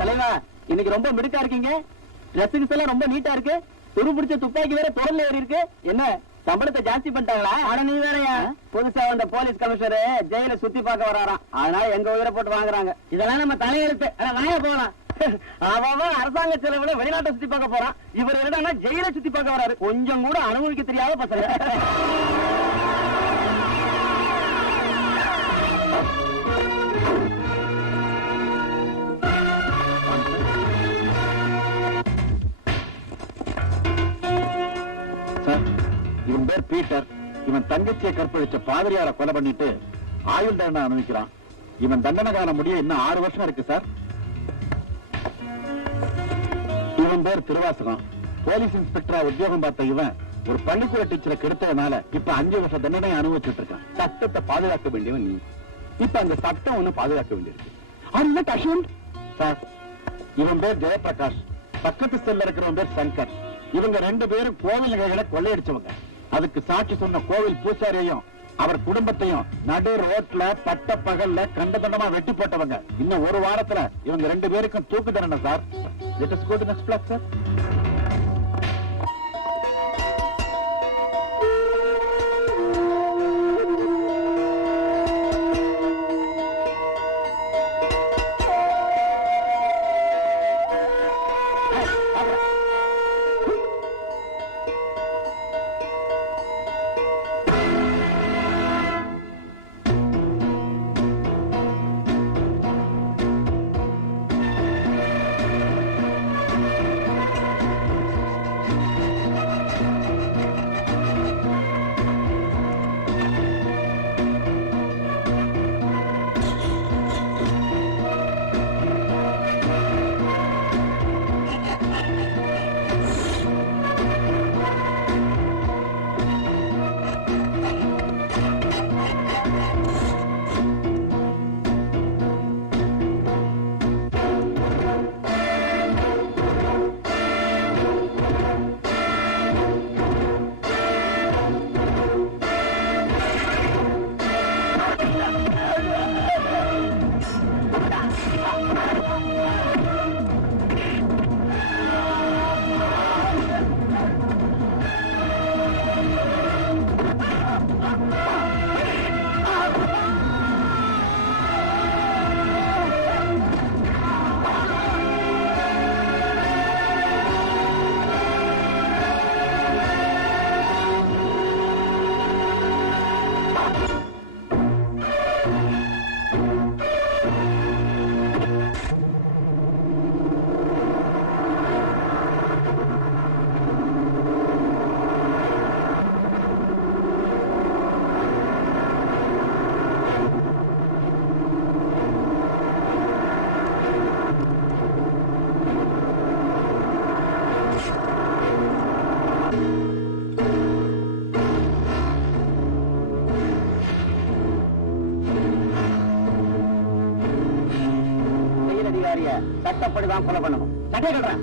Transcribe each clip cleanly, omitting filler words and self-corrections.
தலைவா, இன்னைக்கு ரொம்ப மிடுக்கா இருக்கீங்க. ட்ரெஸ்ஸுக்கு எல்லாம் ரொம்ப நீட்டா இருக்கு. துரு பிடிச்ச துப்பாக்கி வேற தொடர்ல ஏறி இருக்கு. என்ன சம்பளத்தை ஜாஸ்தி பண்ணிட்டாங்களா? ஆனா நீ வேறையா, புதுசா வந்த போலீஸ் கமிஷனர் ஜெயில சுத்தி பார்க்க வராராம். அதனால எங்க உயிரை போட்டு வாங்குறாங்க. இதெல்லாம் நம்ம தலையெழுத்து. வாய போகலாம். அவன் அரசாங்க செலவுல வெளிநாட்டை சுத்தி பார்க்க போறான். இவர் என்னன்னா ஜெயில சுத்தி பார்க்க வராரு. கொஞ்சம் கூட அனுபவிக்க தெரியாத பசங்க. இவன் பேர் பீட்டர். இவன் தங்கச்சியை கற்பழிச்ச பாதிரியார கொலை பண்ணிட்டு ஆயுள் தண்டனை அனுபவிக்கிறான். இவன் தண்டனை காண முடிய இன்னும் 6 வருஷம் இருக்கு சார். இவன் பேர் திருவாசகம். போலீஸ் இன்ஸ்பெக்டரா உத்தியோகம் பார்த்த இவன் ஒரு பள்ளிக்கூட டீச்சரை கெடுத்ததுனால இப்ப 5 வருஷம் தண்டனை அனுபவிச்சுட்டு இருக்கான். சட்டத்தை பாதுகாக்க வேண்டியவன் நீ. இப்ப அந்த சட்டம் ஒண்ணு பாதுகாக்க வேண்டியிருக்கு சார். இவன் பேர் ஜெயபிரகாஷ். பக்கத்து செல்ல இருக்கிறவன் பேர் சங்கர். இவங்க 2 பேரும் கோவில் நகைகளை கொள்ளையடிச்சவங்க. அதுக்கு சாட்சி சொன்ன கோவில் பூசாரியையும் அவர் குடும்பத்தையும் நடு ரோட்ல பட்ட பகல்ல கண்டதண்டமா வெட்டி போட்டவங்க. இன்னும் 1 வாரத்துல இவங்க 2 பேருக்கும் தூக்கு தண்டனை sir. Let us go to next block sir. சட்டப்படிதான் கொலை பண்ணணும். சட்டை கட்டுறேன்.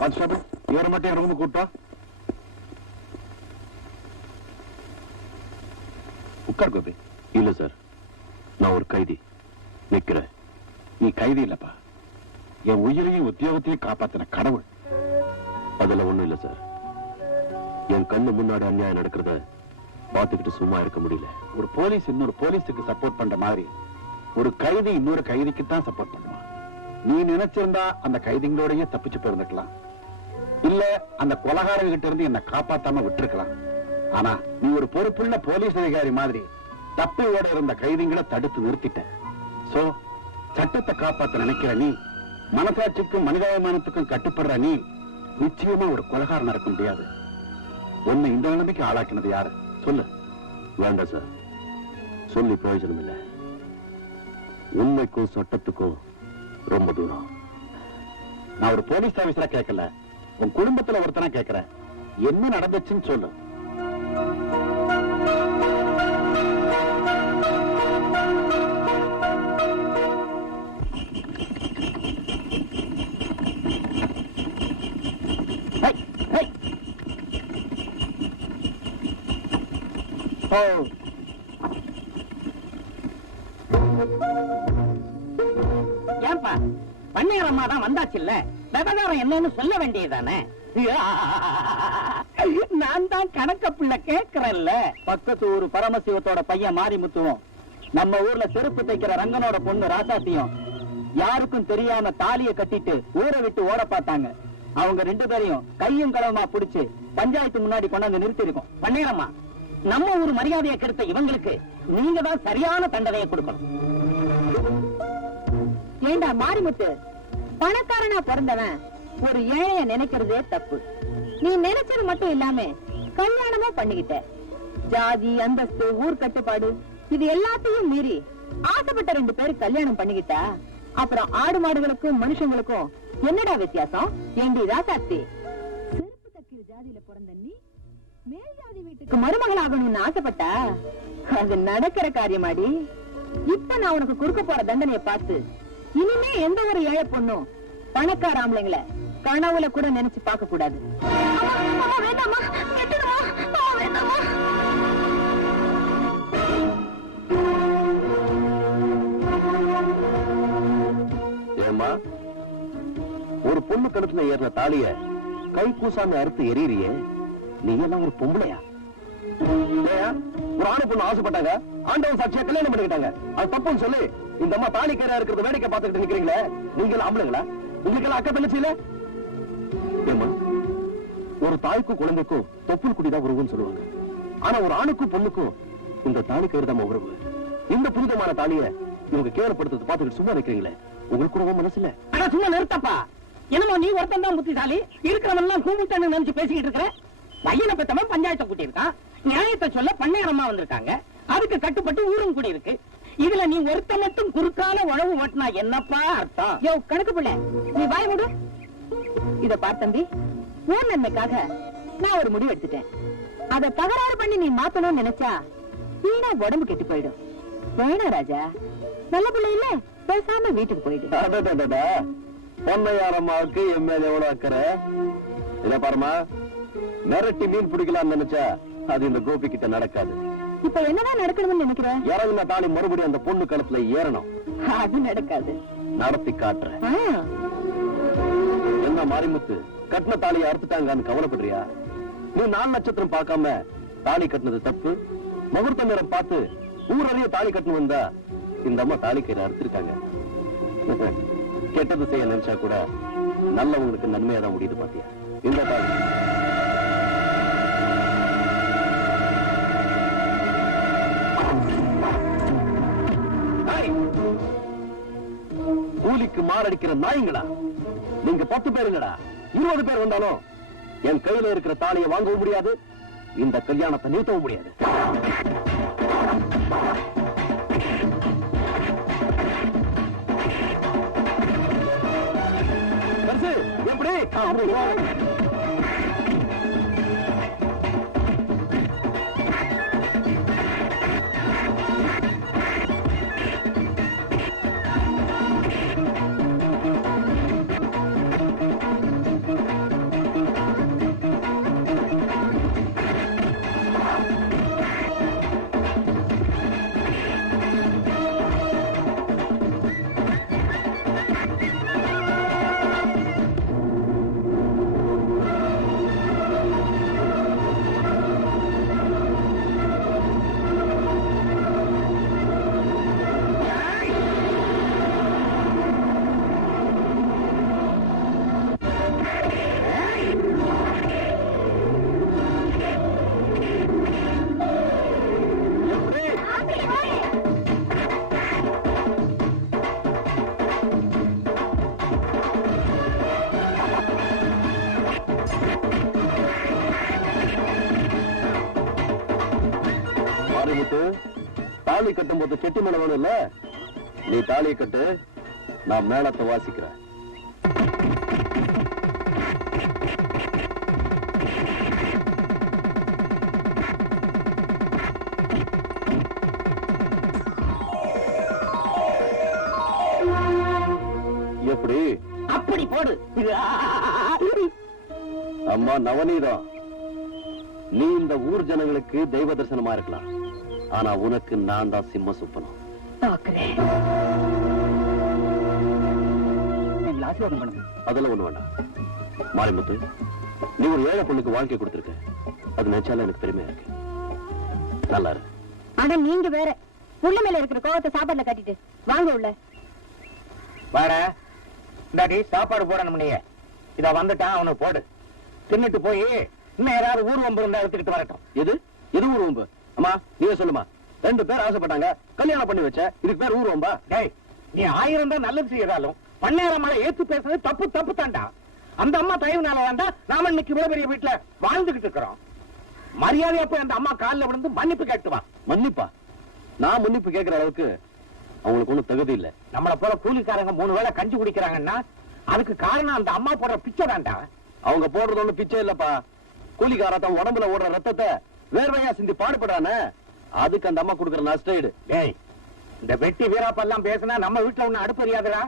கான்ஸ்டபிள், இவரை மட்டும் என் ரூமுக்கு கூட்டா. உட்கார் கோபி. இல்ல சார், நான் ஒரு கைதி நிக்கிறேன். நீ கைதி இல்லப்பா, என் உயிரையும் உத்தியோகத்தையும் காப்பாத்தின கடவுள். அதுல ஒண்ணும் இல்ல சார். என் கண்ணு முன்னாடி அநியாயம் நடக்கிறத பார்த்துக்கிட்டு சும்மா இருக்க முடியல. ஒரு போலீஸ் இன்னொரு போலீஸுக்கு சப்போர்ட் பண்ற மாதிரி ஒரு கைதி இன்னொரு கைதிக்கு தான் சப்போர்ட் பண்ணுவான். நீ நினைச்சிருந்தா அந்த கைதிகளோடய தப்பிச்சு போயிருந்துக்கலாம், இல்ல அந்த கொலகாரங்கிட்ட இருந்து என்ன காப்பாத்தாம விட்டுருக்கலாம். ஆனா நீ ஒரு பொறுப்புள்ள போலீஸ் அதிகாரி மாதிரி தப்பி ஓட இருந்த கைதிகளை தடுத்து நிறுத்திட்ட. சோ சட்டத்தை காப்பாத்த நினைக்கிற நீ, மனசாட்சிக்கும் மனிதாபிமானத்துக்கும் கட்டுப்படுற நீ நிச்சயமா ஒரு கொலகாரனா இருக்க முடியாது. உன்னை இந்த நிலைமைக்கு ஆளாக்கினது யாரு சொல்லு. வேண்டாம் சார், சொல்லி பிரயோஜனம் இல்லை. உண்மைக்கும் சட்டத்துக்கும் ரொம்ப தூரம். நான் ஒரு போலீஸ் ஆபீசரா கேட்கல, உன் குடும்பத்துல ஒருத்தனா கேட்கிறேன். என்ன நடந்துச்சுன்னு சொல்லு. ஏன்பா பன்னீரம்மா தான் வந்தாச்சு இல்ல, விவகாரம் என்னன்னு சொல்ல வேண்டியதானே? நான் தான் கணக்க பிள்ளை கேட்கிறேன்ல. பக்கத்து ஊரு பரமசிவத்தோட பையன் மாரிமுத்துவும் நம்ம ஊர்ல செருப்பு தைக்கிற ரங்கனோட பொண்ணு ராசாத்தியும் யாருக்கும் தெரியாம தாலியை கட்டிட்டு ஊரை விட்டு ஓட பார்த்தாங்க. அவங்க 2 பேரையும் கையும் களவுமா பிடிச்சு பஞ்சாயத்து முன்னாடி கொண்டாந்து நிறுத்தி இருக்கோம். பன்னீரம்மா, நம்ம ஊர் மரியாதையை கெடுத்த இவங்களுக்கு நீங்க தான் சரியான தண்டனையை கொடுக்கணும். ஏண்டா மாரிமுத்து, பணக்காரனா பிறந்தவன் ஒரு ஏழைய நினைக்கிறதே தப்பு. நீ நினைச்சது மட்டும் இல்லாம கல்யாணமும் பண்ணிக்கிட்ட. ஜாதி, அந்தஸ்து, ஊர் கட்டுப்பாடு இது எல்லாத்தையும் மீறி ஆசைப்பட்ட 2 பேரு கல்யாணம் பண்ணிக்கிட்டா அப்புறம் ஆடு மாடுகளுக்கும் மனுஷங்களுக்கும் என்னடா வித்தியாசம்? ஏண்டி ராசாத்தி, செருப்பு தைக்கிற ஜாதியில பிறந்த நீ மேல் ஜாதி வீட்டுக்கு மருமகள் ஆகணும்னு ஆசைப்பட்டா அது நடக்கிற காரியமாடி. இப்ப நான் உனக்கு கொடுக்க போற தண்டனையை பார்த்து இனிமே எந்த ஒரு ஏழை பொண்ணும் பணக்கார ஆம்பளைங்களை கனவுல கூட நினைச்சு பார்க்க கூடாது. ஏம்மா, ஒரு பொண்ணு கழுத்துல ஏறின தாலிய கை கூசாம அறுத்து எறியறியே, நீ எல்லாம் ஒரு பொம்பளையா? ஒரு ஆணு பொண்ணு ஆசைப்பட்டாங்க, ஆண்டவன் சாட்சியா கல்யாணம் பண்ணிக்கிட்டாங்க. அது தப்புன்னு சொல்லி இந்த அம்மா தாலி கயிறா இருக்கிறத வேடிக்கை பார்த்துக்கிட்டு நிக்கிறீங்களே, நீங்க எல்லாம் ஆம்பளைங்களா? உங்களுக்கு எல்லாம் அக்கா தங்கச்சி இல்ல? ஒரு தாய்க்கும் குழந்தைக்கும் தொப்புள் குடிதான் உறவுன்னு சொல்லுவாங்க. ஆனா ஒரு ஆணுக்கும் பொண்ணுக்கும் இந்த தாலி கயிறு தான் உறவு. இந்த புனிதமான தாலிய இவங்க கேவலப்படுத்துறது பார்த்துக்கிட்டு சும்மா நிக்கிறீங்களே, உங்களுக்கு கூட மனசு இல்ல? ஆனா சும்மா நிறுத்தப்பா. என்னமோ நீ ஒருத்தன் தான் புத்திசாலி, இருக்கிறவன் எல்லாம் கூமுட்டன்னு நினைச்சு பேசிக்கிட்டு இருக்கிற. பையனை பெத்தவன் பஞ்சாயத்தை கூட்டி இருக்கான், நியாயத்தை சொல்ல பண்ணையரம்மா வந்திருக்காங்க, அதுக்கு கட்டுப்பட்டு ஊரும் கூடி இருக்கு. இதுல நீ ஒருத்த மட்டும் குறுக்கால உழவு ஓட்டினா என்னப்பா அர்த்தம்? யோ கணக்கு பிள்ளை, நீ வாய் மூடு. இத பார் தம்பி, ஊர் நன்மைக்காக நான் ஒரு முடிவு எடுத்துட்டேன். அத தகராறு பண்ணி நீ மாத்தணும்னு நினைச்சா வீணா உடம்பு கெட்டு போயிடும். வேணா ராஜா, நல்ல பிள்ளை இல்ல, பேசாம வீட்டுக்கு போயிடு. பொன்னையாரம்மாவுக்கு என் மேல எவ்வளவு அக்கறை? இத பாருமா, மிரட்டி மீன் பிடிக்கலாம்னு நினைச்சா அது இந்த கோபி கிட்ட நடக்காது. இப்ப என்னதான் நடக்கணும்னு நினைக்கிறேன்? இறங்குன தாலி மறுபடியும் அந்த பொண்ணு கழுத்துல ஏறணும். அது நடக்காது. நடத்தி காட்டுறேன். என்ன மாரிமுத்து, கட்டின தாலியை அறுத்துட்டாங்கன்னு கவலைப்படுறியா? நீ 4 நட்சத்திரம் பார்க்காம தாலி கட்டினது தப்பு. முகூர்த்த நேரம் பார்த்து ஊரறிய தாலி கட்டணும் வந்தா இந்த அம்மா தாலி கயிறு அறுத்திருக்காங்க. கெட்டது செய்ய நினைச்சா கூட நல்லவங்களுக்கு நன்மையா தான் முடியுது. பாத்தியா இந்த தாலி? கூலிக்கு மாரடிக்கிற நாய்ங்களா நீங்க? 10 பேருங்கடா, 20 பேர் வந்தாலும் என் கையில இருக்கிற தாலியை வாங்கவும் முடியாது, இந்த கல்யாணத்தை நிறுத்தவும் முடியாது. எப்படி? தாலி கட்டும் போது கெட்டி மேல வேணும் இல்ல, நீ தாலியை கட்டு, நான் மேளத்தை வாசிக்கிறேன். எப்படி? அப்படி போடு. அம்மா நவநீதம், நீ இந்த ஊர் ஜனங்களுக்கு தெய்வ தரிசனமா இருக்கலாம், ஆனா உனக்கு நான் தான் சிம்ம சுப்பனம். பாக்குறேன். ஆசீர்வாதம் பண்ணுங்க. அதெல்லாம் ஒண்ணு வேண்டாம். மாரிமுத்து, நீ ஒரு ஏழை பொண்ணுக்கு வாழ்க்கை கொடுத்திருக்க, அது நினைச்சாலும் எனக்கு பெருமையா இருக்கு. நல்லா இருக்கு. ஆனா நீங்க வேற உள்ள மேல இருக்கிற கோவத்தை சாப்பாடுல கட்டிட்டு வாங்க உள்ள. வாட டாடி, சாப்பாடு போடணும். நீ இத வந்துட்டான், அவனுக்கு போடு. தின்னுட்டு போய் இன்னும் ஏதாவது ஊர்வம்பு இருந்தா எடுத்துக்கிட்டு வரட்டும். எது எது ஊர்வம்பு? அம்மா நீங்க சொல்லுமா. 2 பேர் ஆசைப்பட்டாங்க, கல்யாணம் பண்ணி வச்ச, இதுக்கு பேர் ஊர்வம்பா? டேய், நீ 1000 தான் நல்லது செய்யறாலும் பண்ணேரமலை ஏத்து பேசுறது தப்பு தப்பு தாண்டா. அந்த அம்மா தயவுனால வேண்டாம் நாம இன்னைக்கு இவ்வளவு பெரிய வீட்டுல வாழ்ந்துகிட்டு இருக்கிறோம். மரியாதையா போய் அந்த அம்மா காலில் விழுந்து மன்னிப்பு கேட்டுவா. மன்னிப்பா? நான் மன்னிப்பு கேட்கிற அளவுக்கு அவங்களுக்கு ஒண்ணும் தகுதி இல்ல. நம்மள போல கூலிக்காரங்க 3 வேளை கஞ்சி குடிக்கிறாங்கன்னா அதுக்கு காரணம் அந்த அம்மா போடுற பிச்சை தாண்டா. அவங்க போடுறது ஒண்ணு பிச்சை இல்லப்பா. கூலிக்கார தன் உடம்புல ஓடுற ரத்தத்தை வேர்வையா சிந்தி பாடுபடானே, அதுக்கு அந்த அம்மா கொடுக்குற நஷ்டஈடு. டேய், இந்த வெட்டி வீராப்பெல்லாம் பேசினா நம்ம வீட்டுல ஒண்ணு அடுப்பறியாதுடா.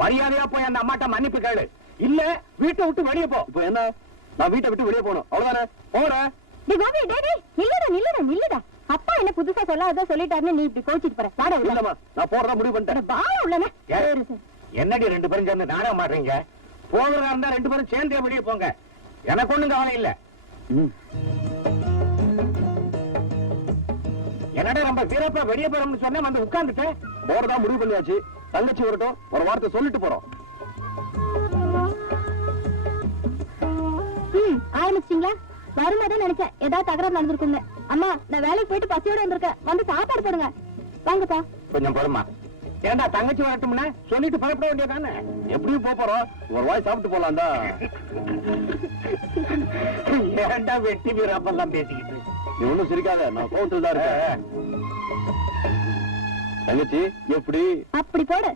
மரியாதையா போய் அந்த அம்மாட்ட மன்னிப்பு கேளு, இல்ல வீட்டை விட்டு வெளியே போ. இப்போ என்ன? நான் வீட்டை விட்டு வெளியே போகணும், அவ்வளவுதானே? போறேன். நில்லுடா. அப்பா என்ன புதுசா சொல்லாத சொல்லிட்டாருன்னு நீ இப்படி கோச்சிட்டு போற. வாடா உள்ள. இல்லம்மா, நான் போறதா முடிவு பண்ணிட்டேன். வாடா உள்ளனே. என்னடி 2 பேரும் சேர்ந்து நாடகம் மாட்டீங்க? போகிறதா இருந்தா 2 பேரும் சேர்ந்தே வெளியே போங்க, எனக்கு ஒண்ணும் கவலை இல்ல. என்னடா ரொம்ப வீரப்பா வெளியே போறோம்னு சொன்ன வந்து உட்கார்ந்துட்டேன். போறதா முடிவு பண்ணியாச்சு. தங்கச்சி வரட்டும், ஒரு வார்த்தை சொல்லிட்டு போறோம். ஆரம்பிச்சிட்டீங்களா? வரும்போதே நினைச்சேன் ஏதாவது தகராறு நடந்திருக்குங்க. அம்மா, நான் வேலைக்கு போயிட்டு பசியோட வந்திருக்கேன், வந்து சாப்பாடு போடுங்க. வாங்கப்பா. கொஞ்சம் பொறுமா. ஏண்டா தங்கச்சி வரட்டும்னா சொல்லிட்டு புறப்பட வேண்டியதானே? எப்படியும் போறோம், ஒரு வாய் சாப்பிட்டு போலாம்டா. ஏண்டா வெட்டி வீராப்பெல்லாம் பேசிக்கிட்டு? நீ ஒண்ணும் சிரிக்காத, நான் கோவத்தில் தான் இருக்கேன். தங்கச்சி எப்படி? அப்படி போடு.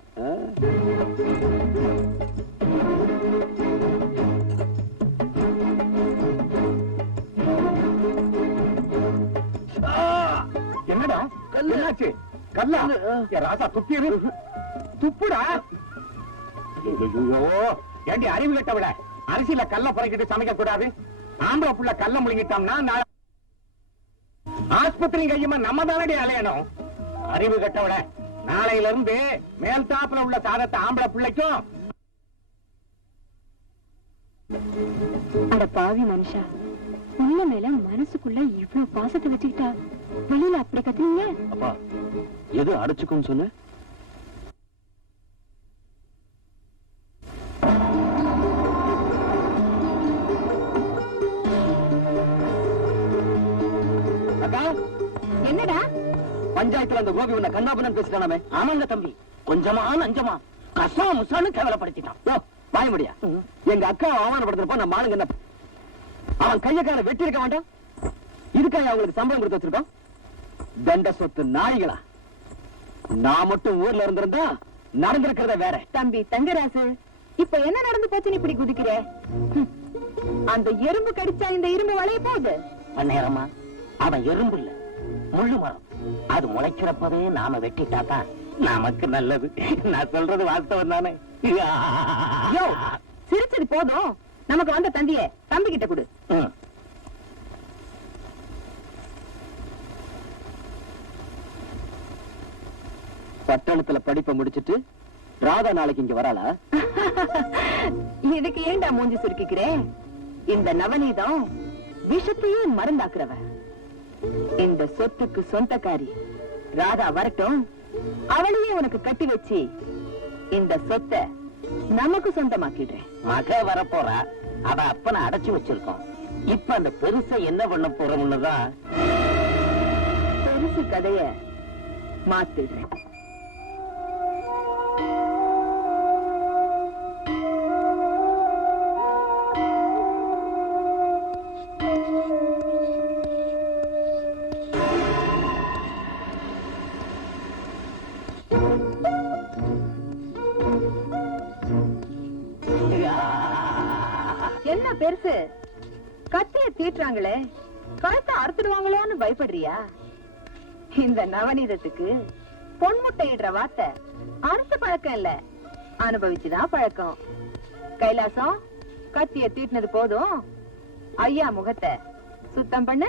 என்னடா என்னாச்சு? கல்லா? ராசா துப்பியது துப்புடா. ஏண்டி அறிவு கட்டவிட, அரிசியில கல்ல புறக்கிட்டு சமைக்க கூடாது. ஆம்பளை புள்ள கல்ல முழுங்கிட்டோம்னா ஆஸ்பத்திரி கையுமா நம்ம தானடி அலையணும். அறிவு கட்டவிட, நாளையில இருந்து மேல் தாப்புல உள்ள சாதத்தை ஆம்பளை பிள்ளைக்கும். அட பாவி மனுஷா, உள்ள மேல மனசுக்குள்ள இவ்வளவு பாசத்தை வச்சுக்கிட்டா வெளியில அப்படி கத்துறீங்க? அப்பா, எது அடைச்சுக்கும் சொன்ன? என்னடா பஞ்சாயத்துல அந்த கோபி உன்னை கண்ணாபுரம் பேசிட்டானே? ஆமாங்க தம்பி, கொஞ்சமா நஞ்சமா கசா முசான்னு கேவலப்படுத்திட்டான். வாய முடியா? எங்க அக்கா அவமானப்படுத்துறப்ப நம்ம ஆளுங்க என்ன, அவன் கையக்கார வெட்டி இருக்க வேண்டாம்? இதுக்காக அவங்களுக்கு சம்பளம் கொடுத்து வச்சிருக்கோம். தண்ட சொத்து நாய்களா? நான் மட்டும் ஊர்ல இருந்திருந்தா நடந்திருக்கிறத வேற. தம்பி தங்கராசு, இப்ப என்ன நடந்து போச்சுன்னு இப்படி குதிக்கிற? அந்த எறும்பு கடிச்சா இந்த இரும்பு வளைய போகுது. நேரமா அவன் எறும்பு இல்ல, முள்ளு மரம். அது முளைக்கிறப்பவே நாம வெட்டிட்டாதான் நமக்கு நல்லது. நான் சொல்றது வாஸ்தவம் தானே? சிரிச்சது போதும், நமக்கு வந்த தந்திய தம்பி கிட்ட கொடு. பட்டணத்துல படிப்பை முடிச்சிட்டு ராதா நாளைக்கு இங்க வராளா? இதுக்கு ஏண்டா மூஞ்சி சுருக்கிக்கிறேன்? இந்த நவநீதம் விஷத்தையே மருந்தாக்குறவ. இந்த சொத்துக்கு சொந்தக்காரி ராதா வரட்டும், அவளையே உனக்கு கட்டி வச்சு இந்த சொத்தை நமக்கு சொந்தமாக்கிடுறேன். மக வரப்போறா, அவ அப்பனை அடைச்சு வச்சிருக்கோம். இப்ப அந்த பெருசை என்ன பண்ண போறோம்னுதான் பெருசு கதைய மாத்திடுறேன். என்ன பெருசு? கத்திய தீட்டுறாங்களே, கழுத்தை அறுத்துடுவாங்களோன்னு பயப்படுறியா? இந்த நவநீதத்துக்கு பொன்முட்டையிடுற வார்த்தை அறுத்து பழக்கம் இல்ல, அனுபவிச்சுதான் பழக்கம். கைலாசம், கத்திய தீட்டினது போதும், ஐயா முகத்தை சுத்தம் பண்ணு.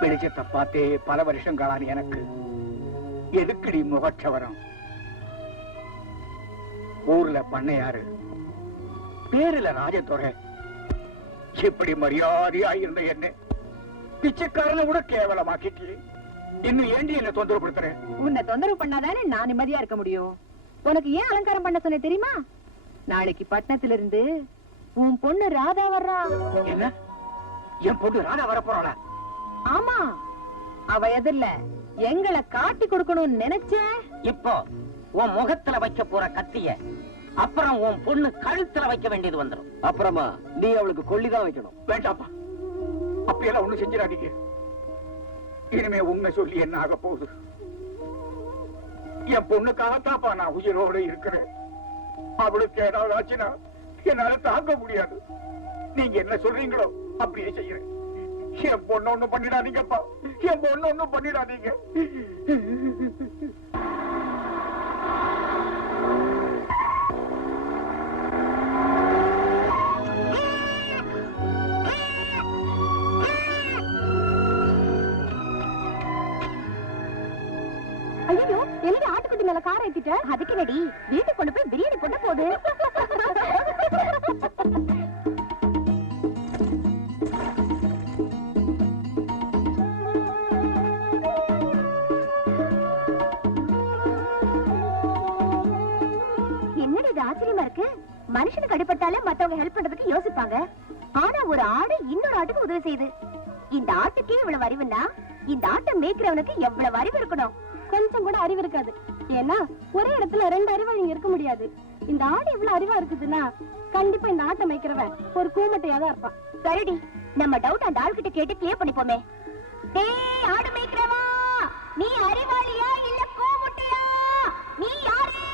வெளிச்சத்தை பார்த்தே பல வருஷம் காணாது எனக்கு. எதுக்குடி முகச்சவரம்? ஊர்ல பண்ணையாரு, பேருல ராஜதுரை, இப்படி மரியாதையா இருந்த என்ன பிச்சைக்காரனை கூட கேவலமாக்கிட்டு இன்னும் ஏண்டி என்ன தொந்தரவு படுத்துற? உன்னை தொந்தரவு பண்ணாதானே நான் நிம்மதியா இருக்க முடியும். உனக்கு ஏன் அலங்காரம் பண்ண சொன்ன தெரியுமா? நாளைக்கு பட்டணத்துல இருந்து உன் பொண்ணு ராதா வர்றா. என்ன, என் பொண்ணு ராதா வர போறாளா? ஆமா, அவ எதிரில எங்களை காட்டி கொடுக்கணும்னு நினைச்சேன். இப்போ உன் முகத்துல வைக்க போற கத்திய அப்புறம் உன் பொண்ணு கழுத்துல வைக்க வேண்டியது வந்துடும். அப்புறமா நீ அவளுக்கு கொள்ளிதான் வைக்கணும். வேண்டாப்பா, அப்படியெல்லாம் ஒண்ணு செஞ்சிடாதீங்க. இனிமே உண்மை சொல்லி என்ன ஆக போகுது? என் பொண்ணுக்காகத்தாப்பா நான் உயிரோடு இருக்கிறேன். அவளுக்கு ஏதாவது ஆச்சுன்னா என்னால தாங்க முடியாது. நீங்க என்ன சொல்றீங்களோ அப்படியே செய்யறேன். என் பொண்ணு ஒண்ணும் பண்ணிடாதீங்கப்பா, என் பொண்ணு ஒண்ணும் பண்ணிடாதீங்க. ஐயோ, என்னடி ஆட்டுக்குட்டி மேல கார ஏத்திட்ட? அதுக்கு நடி வீட்டுக்கு கொண்டு போய் பிரியாணி போட்ட போது. என்னடி இது ஆச்சரியமா இருக்கு? மனுஷனுக்கு அடிபட்டாலே மத்தவங்க ஹெல்ப் பண்றதுக்கு யோசிப்பாங்க. ஆனா ஒரு ஆடு இன்னொரு ஆட்டுக்கு உதவி செய்யுது. இந்த ஆட்டுக்கே இவ்வளவு அறிவுன்னா இந்த ஆட்டை மேய்க்கிறவனுக்கு எவ்வளவு அறிவு இருக்கணும்? கொஞ்சம் கூட அறிவு இருக்காது. ஏன்னா ஒரே இடத்துல ரெண்டு அறிவாளிங்க இருக்க முடியாது. இந்த ஆடு இவ்வளவு அறிவா இருக்குதுன்னா கண்டிப்பா இந்த ஆட்டை மேய்க்கிறவன் ஒரு கூமட்டையா தான் இருப்பான். சரிடி, நம்ம டவுட் அந்த ஆள் கிட்ட கேட்டு கிளியர் பண்ணிப்போமே. டேய் ஆடு மேய்க்கிறவா, நீ அறிவாளியா இல்ல கூமுட்டையா? நீ யாரு?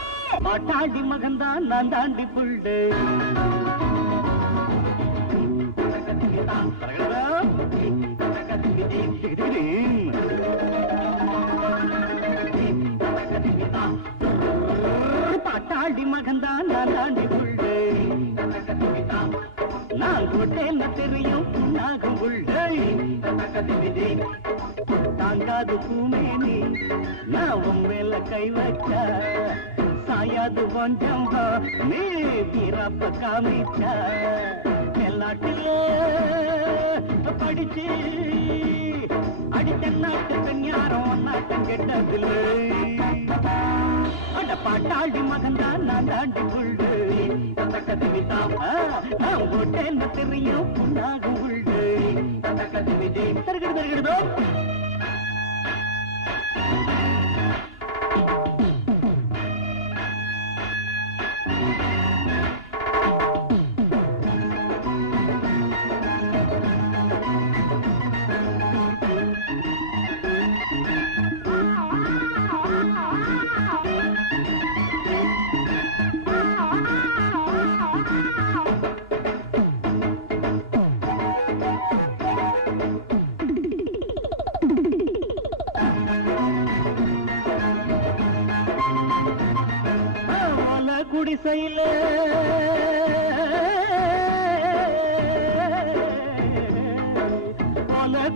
மாட்டாண்டி மகன்தான் நான் தாண்டி புள்ளு. பாட்டாண்டி மகன்தான் நான் தாண்டி புள்ளு. நான் கொட்டேன்னு தெரியும் புண்ணாகும் புள்ளு. தாங்காது பூமேனி நான் உன் மேல கை வச்ச சாயாது கொஞ்சம் நீ பிறப்ப காமிச்ச. எல்லாட்டிலே படிச்சு அடித்த நாட்டு பெண் யாரும் நாட்டம் கெட்டதில்லை. அட பாட்டாளி மகன்தான் நான் தாண்டி புள்ளு. நான் போட்டேன்னு தெரியும் புண்ணாகும் புள்ளு. தருகிறதோ குடிசையில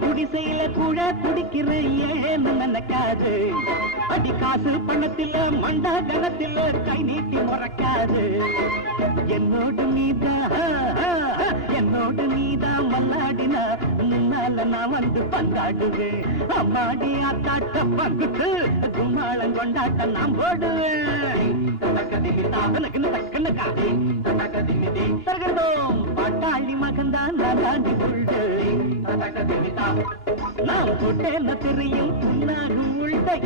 குடிசையில கூட குடிக்கிற ஏன்னு நினைக்காது. அடி காசு பணத்தில மண்டா கணத்தில கை நீட்டி முறைக்காது. என்னோடு நீதான் மல்லாடினா முன்னால நான் வந்து பந்தாடுவேன். அம்மாடி ஆத்தாட்ட பங்குட்டு கும்மாளம் கொண்டாட்ட நான் போடுவேன். பாட்டாளி மகன்தான் நான் தாண்டி புள்ளு. நான் போட்டேன்னு தெரியும் புண்ணாகும் உள்டை.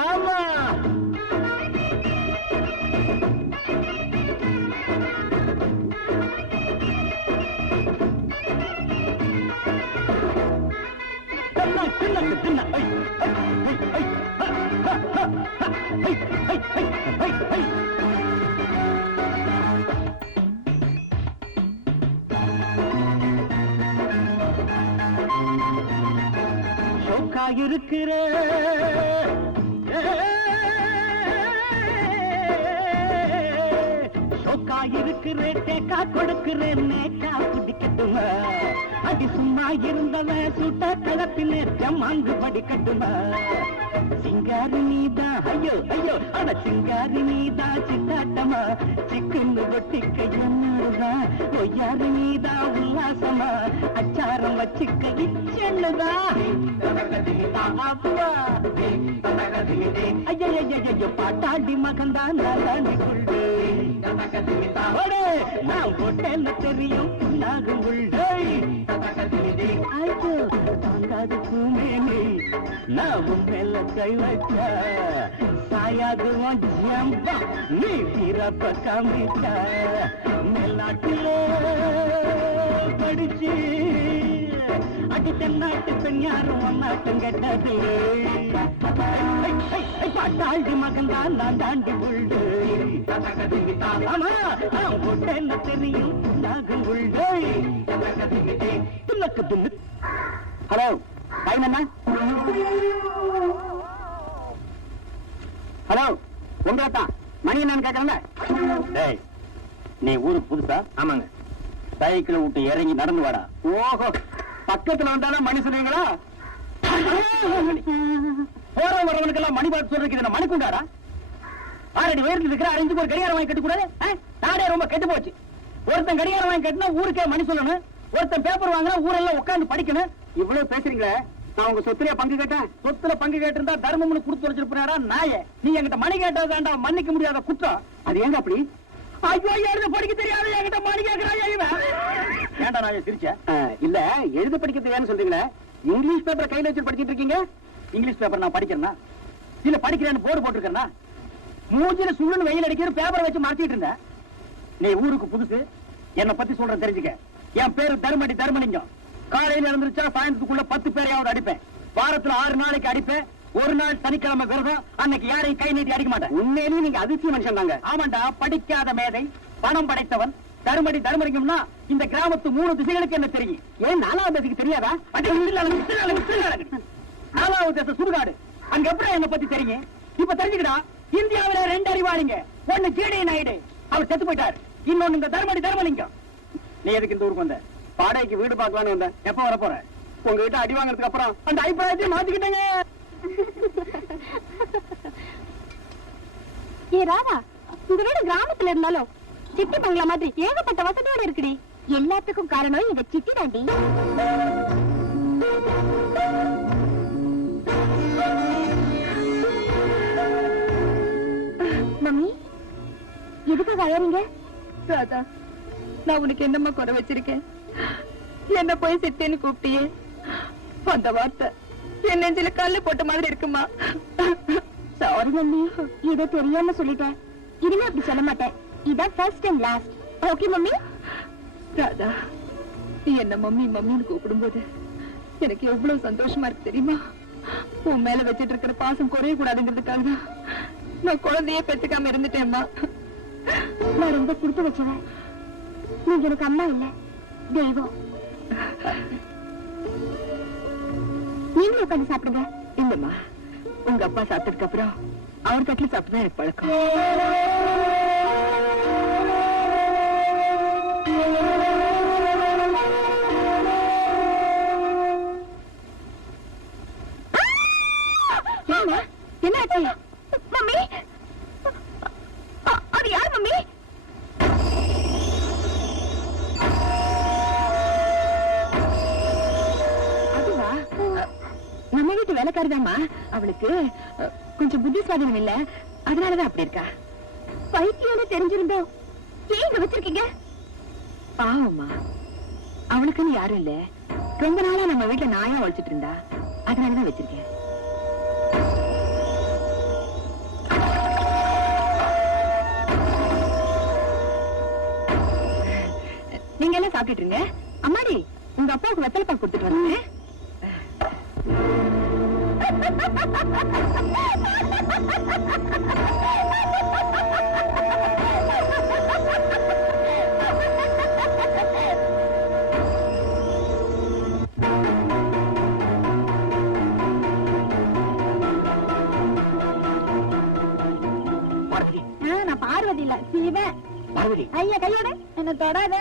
ஆமா இருக்கிற சோக்கா இருக்கிறேன் தேக்கா கொடுக்கிறேன் நேக்கா குடிக்கட்டுமா அடி சும்மா இருந்தவன் சுட்ட களத்திலே ஜம்மாங்கு படிக்கட்டுமா சிங்காரி நீதா ஐயோ ஐயோ அட சிங்காரி நீதா சித்தாட்டமா சிக்குன்னு ஒட்டிக்க என்னடுதா ஒய்யாரி நீதா உல்லாசமா அச்சாரம் வச்சுக்க இச்செண்ணுதா ஐயோ பாட்டாண்டி மகந்தா நாளாண்டி கொள்ளு நான் போட்டேன்னு தெரியும் நாகும் உள்ள ஐயோ தாங்காது பூமேனி நான் மேல கை வச்ச சாயாது ஜம்பா நீ பிறப்ப காமிச்ச மேல்நாட்டில படிச்சு அடி தென்னாட்டு பெண் யாரும் ஒன்னாட்டம் கெட்டது பாட்டாண்டி மகன் தான் நான் தாண்டி உள்ள ஆமா நான் போட்டேன்னு தெரியும் நாகும் உள்ள துணக்கு துண்ணு ஹலோ டைம் என்ன ஹலோ உங்கதான் மணி என்னன்னு கேட்கறேன் நீ ஊருக்கு புதுசா ஆமாங்க சைக்கிள் விட்டு இறங்கி நடந்து வாடா ஓஹோ பக்கத்துல வந்தாலும் மணி சொல்லுவீங்களா போற வரவனுக்கெல்லாம் மணி பார்த்து சொல்றதுக்கு மணி கொண்டாடா ஆறடி உயரத்தில் இருக்கிற அரைஞ்சுக்கு ஒரு கடிகாரம் வாங்கி கட்டக்கூடாது நாடே ரொம்ப கெட்டு போச்சு ஒருத்தன் கடிகாரம் வாங்கி கட்டினா ஊருக்கே மணி சொல்லணும் ஒருத்தன் பேப்பர் வாங்கினா ஊரெல்லாம் உட்காந்து படிக்கணும் இவ்வளவு பேசுறீங்களே நான் உங்க சொத்துல பங்கு கேட்டேன் சொத்துல பங்கு கேட்டிருந்தா தர்மம்னு கொடுத்து வச்சிருப்பாடா நாய நீ என்கிட்ட மணி கேட்டது வேண்டாம் மன்னிக்க முடியாத குற்றம் அது எங்க அப்படி ஐயோ எழுத படிக்க தெரியாது என்கிட்ட மணி கேட்கிறாயா ஏண்டா நான் சிரிச்ச இல்ல எழுத படிக்க தெரியாதுன்னு சொல்றீங்களே இங்கிலீஷ் பேப்பர் கையில வச்சு படிச்சிட்டு இருக்கீங்க இங்கிலீஷ் பேப்பர் நான் படிக்கிறேன்னா இல்ல படிக்கிறேன்னு போர்டு போட்டிருக்கேன்னா மூஞ்சில சுள்ளுன்னு வெயில் அடிக்கிற பேப்பரை வச்சு மறைச்சிட்டு இருந்தேன் நீ ஊருக்கு புதுசு என்ன பத்தி சொல்ற தெரிஞ்சுக்க என் பேரு தர்மலிங்கம் காலையில இருந்துருச்சா சாயந்தரத்துக்குள்ள 10 பேரையாவது அடிப்பேன் வாரத்துல 6 நாளைக்கு அடிப்பேன் ஒரு நாள் சனிக்கிழமை விரதம் அன்னைக்கு யாரையும் கை நீட்டி அடிக்க மாட்டேன் உண்மையிலேயே நீங்க அதிர்ச்சி மனுஷன் தாங்க ஆமாண்டா படிக்காத மேதை பணம் படைத்தவன் தர்மலிங்கம்னா இந்த கிராமத்து 3 திசைகளுக்கு என்ன தெரியும் ஏன் 4வது திசைக்கு தெரியாதா 4வது திசை சுடுகாடு அங்க எப்படி என்ன பத்தி தெரியும் இப்ப தெரிஞ்சுக்கிட்டா இந்தியாவில 2 அறிவாளிங்க ஒண்ணு ஜேடி நாயுடு அவர் செத்து போயிட்டார் இன்னொன்னு இந்த தர்மலிங்கம் நீ எதுக்கு இந்த ஊருக்கு வந்த பாடைக்கு வீடு பார்க்கலான்னு வந்தேன் எப்ப வர போற உங்ககிட்ட அடி வாங்கினதுக்கு அப்புறம் அந்த அபிப்பிராயத்தையும் மாத்திக்கிட்டேங்க ஏ ராதா உங்க வீடு கிராமத்துல இருந்தாலும் சிட்டி பங்களா மாதிரி ஏகப்பட்ட வசதியோட இருக்குடி எல்லாத்துக்கும் காரணம் இந்த சிட்டி தாண்டி மம்மி எதுக்காக அழறீங்க ராதா நான் உனக்கு என்னம்மா குறை வச்சிருக்கேன் என்ன போய் சிட்டேன்னு கூப்பிட்டியே அந்த வார்த்தை என் நெஞ்சில கல்லு போட்ட மாதிரி இருக்குமா சாரி மம்மி ஏதோ தெரியாம சொல்லிட்டேன் இனிமே அப்படி சொல்ல மாட்டேன் இதான் first and last okay mummy Radha நீ என்ன மம்மின்னு கூப்பிடும்போது எனக்கு எவ்வளவு சந்தோஷமா இருக்கு தெரியுமா உன் மேல வச்சிட்டு இருக்கிற பாசம் குறைய கூடாதுங்கிறதுக்காக தான் நான் குழந்தையே பெத்துக்காம இருந்துட்டேன்மா நான் ரொம்ப கொடுத்து வச்சவன் நீங்க எனக்கு அம்மா இல்ல தெய்வம் நீங்களும் உட்காந்து சாப்பிடுங்க இல்லம்மா உங்க அப்பா சாப்பிட்டதுக்கு அப்புறம் அவர் தட்டுல சாப்பிட்டுதான் எனக்கு பழக்கம் என்ன ஆச்சு மம்மி அது யார் மம்மி நம்ம வீட்டு வேலைக்காரிதாம்மா அவளுக்கு கொஞ்சம் புத்தி சுவாதீனம் இல்ல அதனாலதான் அப்படி இருக்கா பைத்தியம்னு தெரிஞ்சிருந்தோம் ஏங்க வச்சிருக்கீங்க பாவம்மா அவளுக்குன்னு யாரும் இல்ல ரொம்ப நாளா நம்ம வீட்டுல நாயா வச்சுட்டு இருந்தா அதனாலதான் வச்சிருக்கேன். நீங்க எல்லாம் சாப்பிட்டுட்டு இருங்க. அம்மாடி, உங்க அப்பாவுக்கு வெத்தலை பாக்கு கொடுத்துட்டு வரேன். நான் பார்வதி இல்ல, சீவன். பார்வதி, ஐயா கையோட என்ன தொடாத.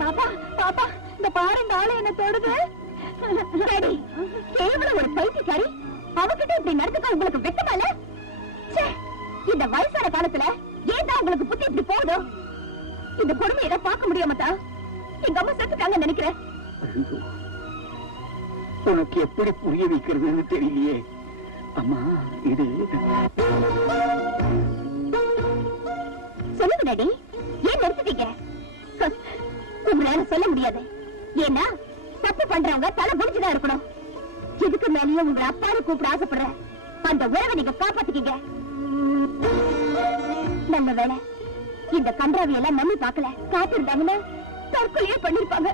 பாப்பா பாப்பா, இந்த பாரு, இந்த ஆளு என்ன தொடுது. கேவலம் ஒரு பைத்தியக்காரி, அவகிட்ட இப்படி நடந்துக்க உங்களுக்கு வெக்கமால? இந்த வயசான காலத்துல ஏன் உங்களுக்கு புத்தி இப்படி போகுதோ? இந்த கொடுமையை பார்க்க முடியாமத்தா எங்க அம்மா செத்துட்டாங்க நினைக்கிறேன். உனக்கு எப்படி புரிய வைக்கிறதுன்னு தெரியலையே அம்மா. இது சொல்லுங்க டாடி, ஏன் நிறுத்திட்டீங்க? உங்களால சொல்ல முடியாது. ஏன்னா தப்பு பண்றவங்க தலை குடிச்சுதான் இருக்கணும். இதுக்கு மேலேயும் உங்க அப்பாவை கூப்பிட ஆசைப்படுற அந்த உறவை நீங்க காப்பாத்திக்கீங்க. நல்ல வேலை இந்த கன்றாவி எல்லாம் மம்மி பார்க்கல. காத்திருந்தாங்கன்னா தற்கொலையே பண்ணிருப்பாங்க.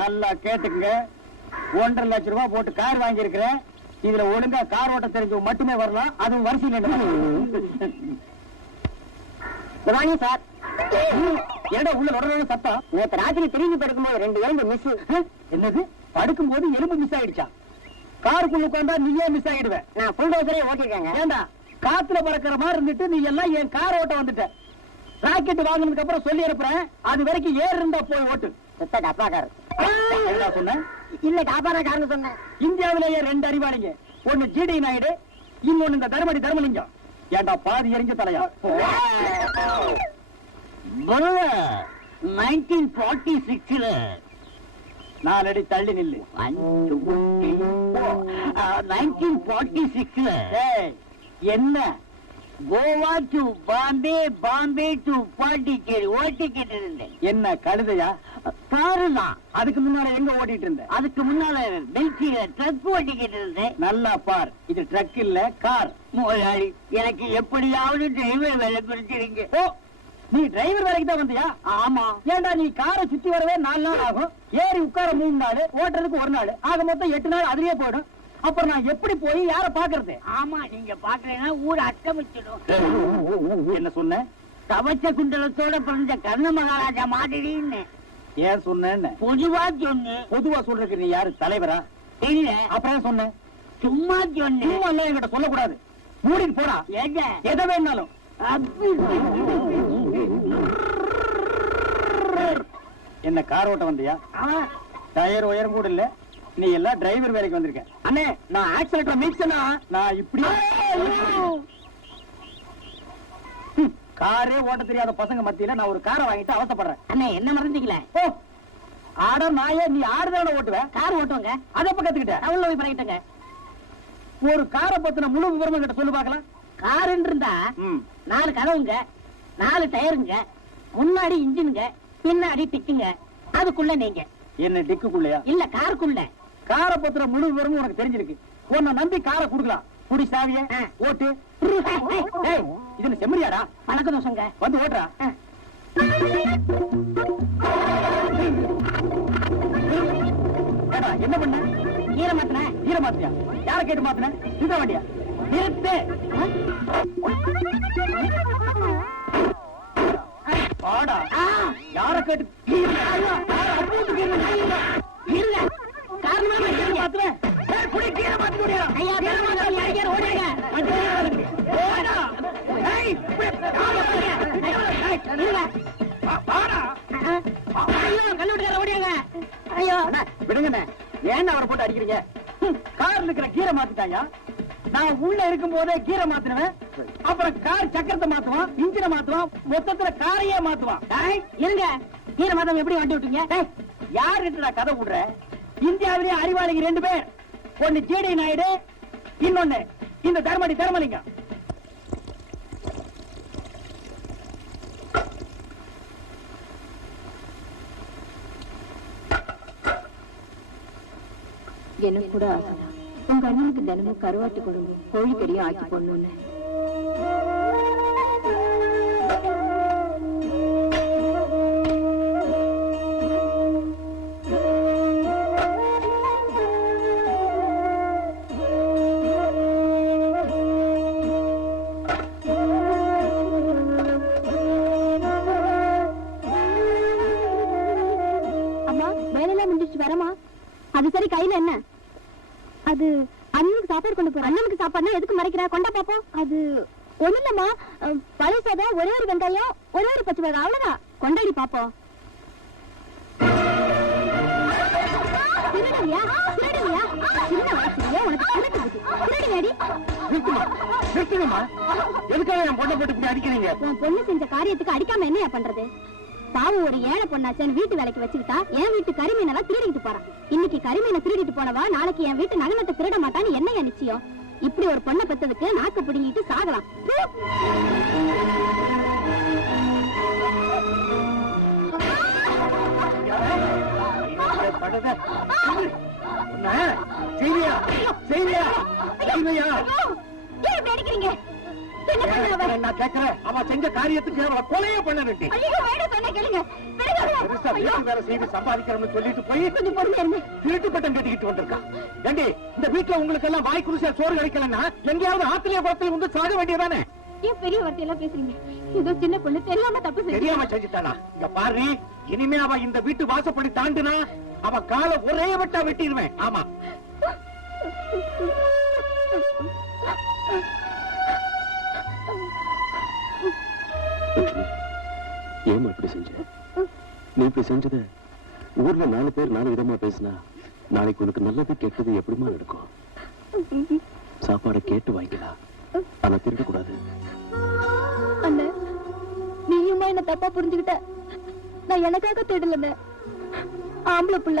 நல்லா கேட்டுக்குங்க. 1.5 லட்சம் ரூபாய் போட்டு கார் வாங்கி இருக்கிறேன். இதுல ஒழுங்கா கார் ஓட்ட தெரிஞ்சவங்க மட்டுமே வரலாம். அதுவும் வரிசையில் சார். ஏடா உள்ள உடனே சத்தம். நேற்று ராத்திரி திரும்பி படுக்கும்போது 2 எலும்பு மிஸ். என்னது? படுக்கும்போது எலும்பு மிஸ் ஆயிடுச்சா? காருக்குள்ள உட்கார்ந்தா நீயே மிஸ் ஆயிடுவேன். நான் ஃபுல் டோசரே ஓட்டிருக்கேங்க. ஏண்டா காத்துல பறக்கிற மாதிரி இருந்துட்டு நீ எல்லாம் என் கார் ஓட்ட வந்துட்ட. ராக்கெட் வாங்கினதுக்கு அப்புறம் சொல்லி அனுப்புறேன். அது வரைக்கும் ஏறு இருந்தா போய் ஓட்டு. சொன்னேன் இல்ல, காப்பாரக்காரன்னு சொன்னேன். இந்தியாவிலேயே 2 அறிவாளிங்க. ஒண்ணு ஜிடி நாயுடு, இன்னொன்னு இந்த தர்மடி தர்மலிங்கம். ஏண்டா பாதி எரிஞ்ச தலையா? 1946 4 அடி தள்ளி நில்லு. 1946 என்ன கோவா டு பாம்பே, பாம்பே டு பாண்டிச்சேரி ஓட்டிக்கிட்டு இருந்தேன். என்ன கழுதையா? காரு தான். அதுக்கு முன்னால எங்க ஓட்டிட்டு இருந்தேன்? அதுக்கு முன்னால டெல்லியில ட்ரக் ஓட்டிக்கிட்டு இருந்தேன். நல்லா பார், இது ட்ரக் இல்ல கார். முதலாளி, எனக்கு எப்படியாவது டிரைவர் வேலை பிடிச்சிருங்க. ஓ, நீ டிரைவர் வேலைக்கு தான் வந்தியா? ஆமா. ஏண்டா நீ காரை சுத்தி வரவே 4 நாள் ஆகும், ஏறி உட்கார 3 நாள், ஓட்டுறதுக்கு 1 நாள், ஆக மொத்தம் 8 நாள் அதுலயே போயிடும். அப்புறம் நான் எப்படி போய் யார பாக்குறது? ஆமா, நீங்க பாக்கலைன்னா ஊர் அட்டமிச்சிடும். என்ன சொன்ன? கவச்ச குண்டலத்தோட பிறந்த கர்ண மகாராஜா மாதிரின்னு. ஏன் சொன்ன? பொதுவா சொன்ன. பொதுவா சொல்றதுக்கு நீ யாரு, தலைவரா? இல்ல. அப்புறம் சொன்ன? சும்மா சொன்ன. சும்மா எல்லாம் என்கிட்ட சொல்லக்கூடாது. மூடிட்டு போடா. ஏங்க எதை வேணாலும். என்ன கார் ஓட்ட வந்தியா? டயர் உயரம் கூட இல்ல, நீ எல்லாம் டிரைவர் வேலைக்கு வந்திருக்க. அண்ணே, நான் ஆக்சிலேட்டர் மீட்சனா நான் இப்படி காரே ஓட்ட தெரியாத பசங்க மத்தியில நான் ஒரு காரை வாங்கிட்டு அவசப்படுறேன். அண்ணே, என்ன மறந்தீங்கள? ஓ, ஆட நாயே, நீ ஆடுதான ஓட்டுவ? கார் ஓட்டுவாங்க. அதை எப்ப கத்துக்கிட்ட? அவள போய் பழகிட்டங்க. ஒரு காரை பத்தின முழு விவரம் கிட்ட சொல்லு பாக்கலாம். காருன்னு இருந்தா 4 கதவுங்க, 4 டயருங்க, முன்னாடி இன்ஜினுங்க, பின்னாடி டிக்குங்க, அதுக்குள்ள நீங்க. என்ன டிக்குக்குள்ளயா? இல்ல, காருக்குள்ள. காரை பத்திர முழு விவரமும் உனக்கு தெரிஞ்சிருக்கு. உன்னை நம்பி காரை குடுக்கலாம். குடி சாவிய ஓட்டு. இது செம்மறியாடா? பழக்க தோசங்க. வந்து ஓட்டுறா. என்ன பண்ண? ஈர மாத்தின. ஈர மாத்தியா? யார கேட்டு மாத்தின? இந்த வண்டியா? நிறுத்து. ஆடா, யார கேட்டு? விடுங்க, ஏன் அவரை போட்டு அடிக்கிறீங்க? கார்ல இருக்கிற கீரை மாத்திட்டாங்க. நான் உள்ள இருக்கும் போதே கீரை மாத்தினவன் அப்புறம் கார் சக்கரத்தை மாத்துவான், இன்ஜினை மாத்துவான், மொத்தத்துல காரையே மாத்துவான். இருங்க, கீரை மாதம் எப்படி வண்டி விட்டீங்க? யாருக்கிட்ட கதை விடுற? இந்தியாவிலேயே அறிவாளிங்க 2 பேர், ஒன்னு ஜேடி நாயுடு, இன்னொன்னு இந்த தர்மலிங்கம். எனக்கு கூட ஆசைதான் உங்க அண்ணனுக்கு தினமும் கருவாட்டு குழம்பு கோழிக்கறியும் ஆக்கி போடணும்னு. அம்மா வேலையெல்லாம் முடிஞ்சிச்சு வரமா? அது சரி, கையில என்ன? அது அண்ணனுக்கு சாப்பாடு கொண்டு போற. அண்ணனுக்கு சாப்பாடுனா எதுக்கு மறைக்கிற? கொண்டா பாப்போம். அது ஒண்ணு இல்லம்மா, பழைய சாதம், ஒரே ஒரு வெங்காயம், ஒரே ஒரு பச்சை மிளகாய், அவ்வளவுதான். கொண்டாடி பாப்போம். திருடுவியா? திருடுவியா? சின்ன வயசுலயே உனக்கு திருட்டு புத்தி. திருடுவியாடி? நிறுத்துங்கம்மா. எதுக்காக என் பொண்ணை போட்டு இப்படி அடிக்கிறீங்க? உன் பொண்ணு செஞ்ச காரியத்துக்கு அடிக்காம என்னையா பண்றது? பாவம், ஒரு ஏழை பொண்ணாச்சேன்னு வீட்டு வேலைக்கு வச்சுக்கிட்டா என் வீட்டு கரிமீனெல்லாம் திருடிட்டு போறான். இன்னைக்கு கரிமீனை திருடிட்டு போனவா நாளைக்கு என் வீட்டு நகனத்தை திருட மாட்டான்னு என்னையா நிச்சயம்? இப்படி ஒரு பொண்ணை பெற்றதுக்கு நாக்கு பிடுங்கிட்டு சாகலாம். அடிக்கிறீங்க? நான் கேட்கிறேன், அவன் செஞ்ச காரியத்துக்கு அவளை கொலையே பண்ண வேண்டி வேலை செய்து சம்பாதிக்கிறோம்னு சொல்லிட்டு போய் திருட்டு பட்டம் கட்டிக்கிட்டு வந்திருக்கான். ஏண்டி, இந்த வீட்டுல உங்களுக்கு எல்லாம் வாய் குடிசை சோறு கிடைக்கலன்னா எங்கேயாவது ஆத்திலே குளத்தில் வந்து சாக வேண்டியதானே? ஏன் பெரிய வார்த்தையெல்லாம் பேசுறீங்க? ஏதோ சின்ன பொண்ணு தெரியாம தப்பு தெரியாம செஞ்சுட்டானா? இங்க பாரு, இனிமே அவ இந்த வீட்டு வாசப்படி தாண்டினா அவ காலை ஒரே வெட்டா வெட்டிடுவேன். ஆமா, ஏமா இப்படி செஞ்ச? நீ இப்படி செஞ்சத ஊர்ல 4 பேர் 4 விதமா பேசினா நாளைக்கு உனக்கு நல்லது கெட்டது எப்படிமா நடக்கும்? சாப்பாடு கேட்டு வாங்கிக்கலாம், ஆனா திருடக்கூடாது. அண்ணே, நீயுமா என்ன தப்பா புரிஞ்சுக்கிட்ட? நான் எனக்காக தேடல. ஆம்பளை புள்ள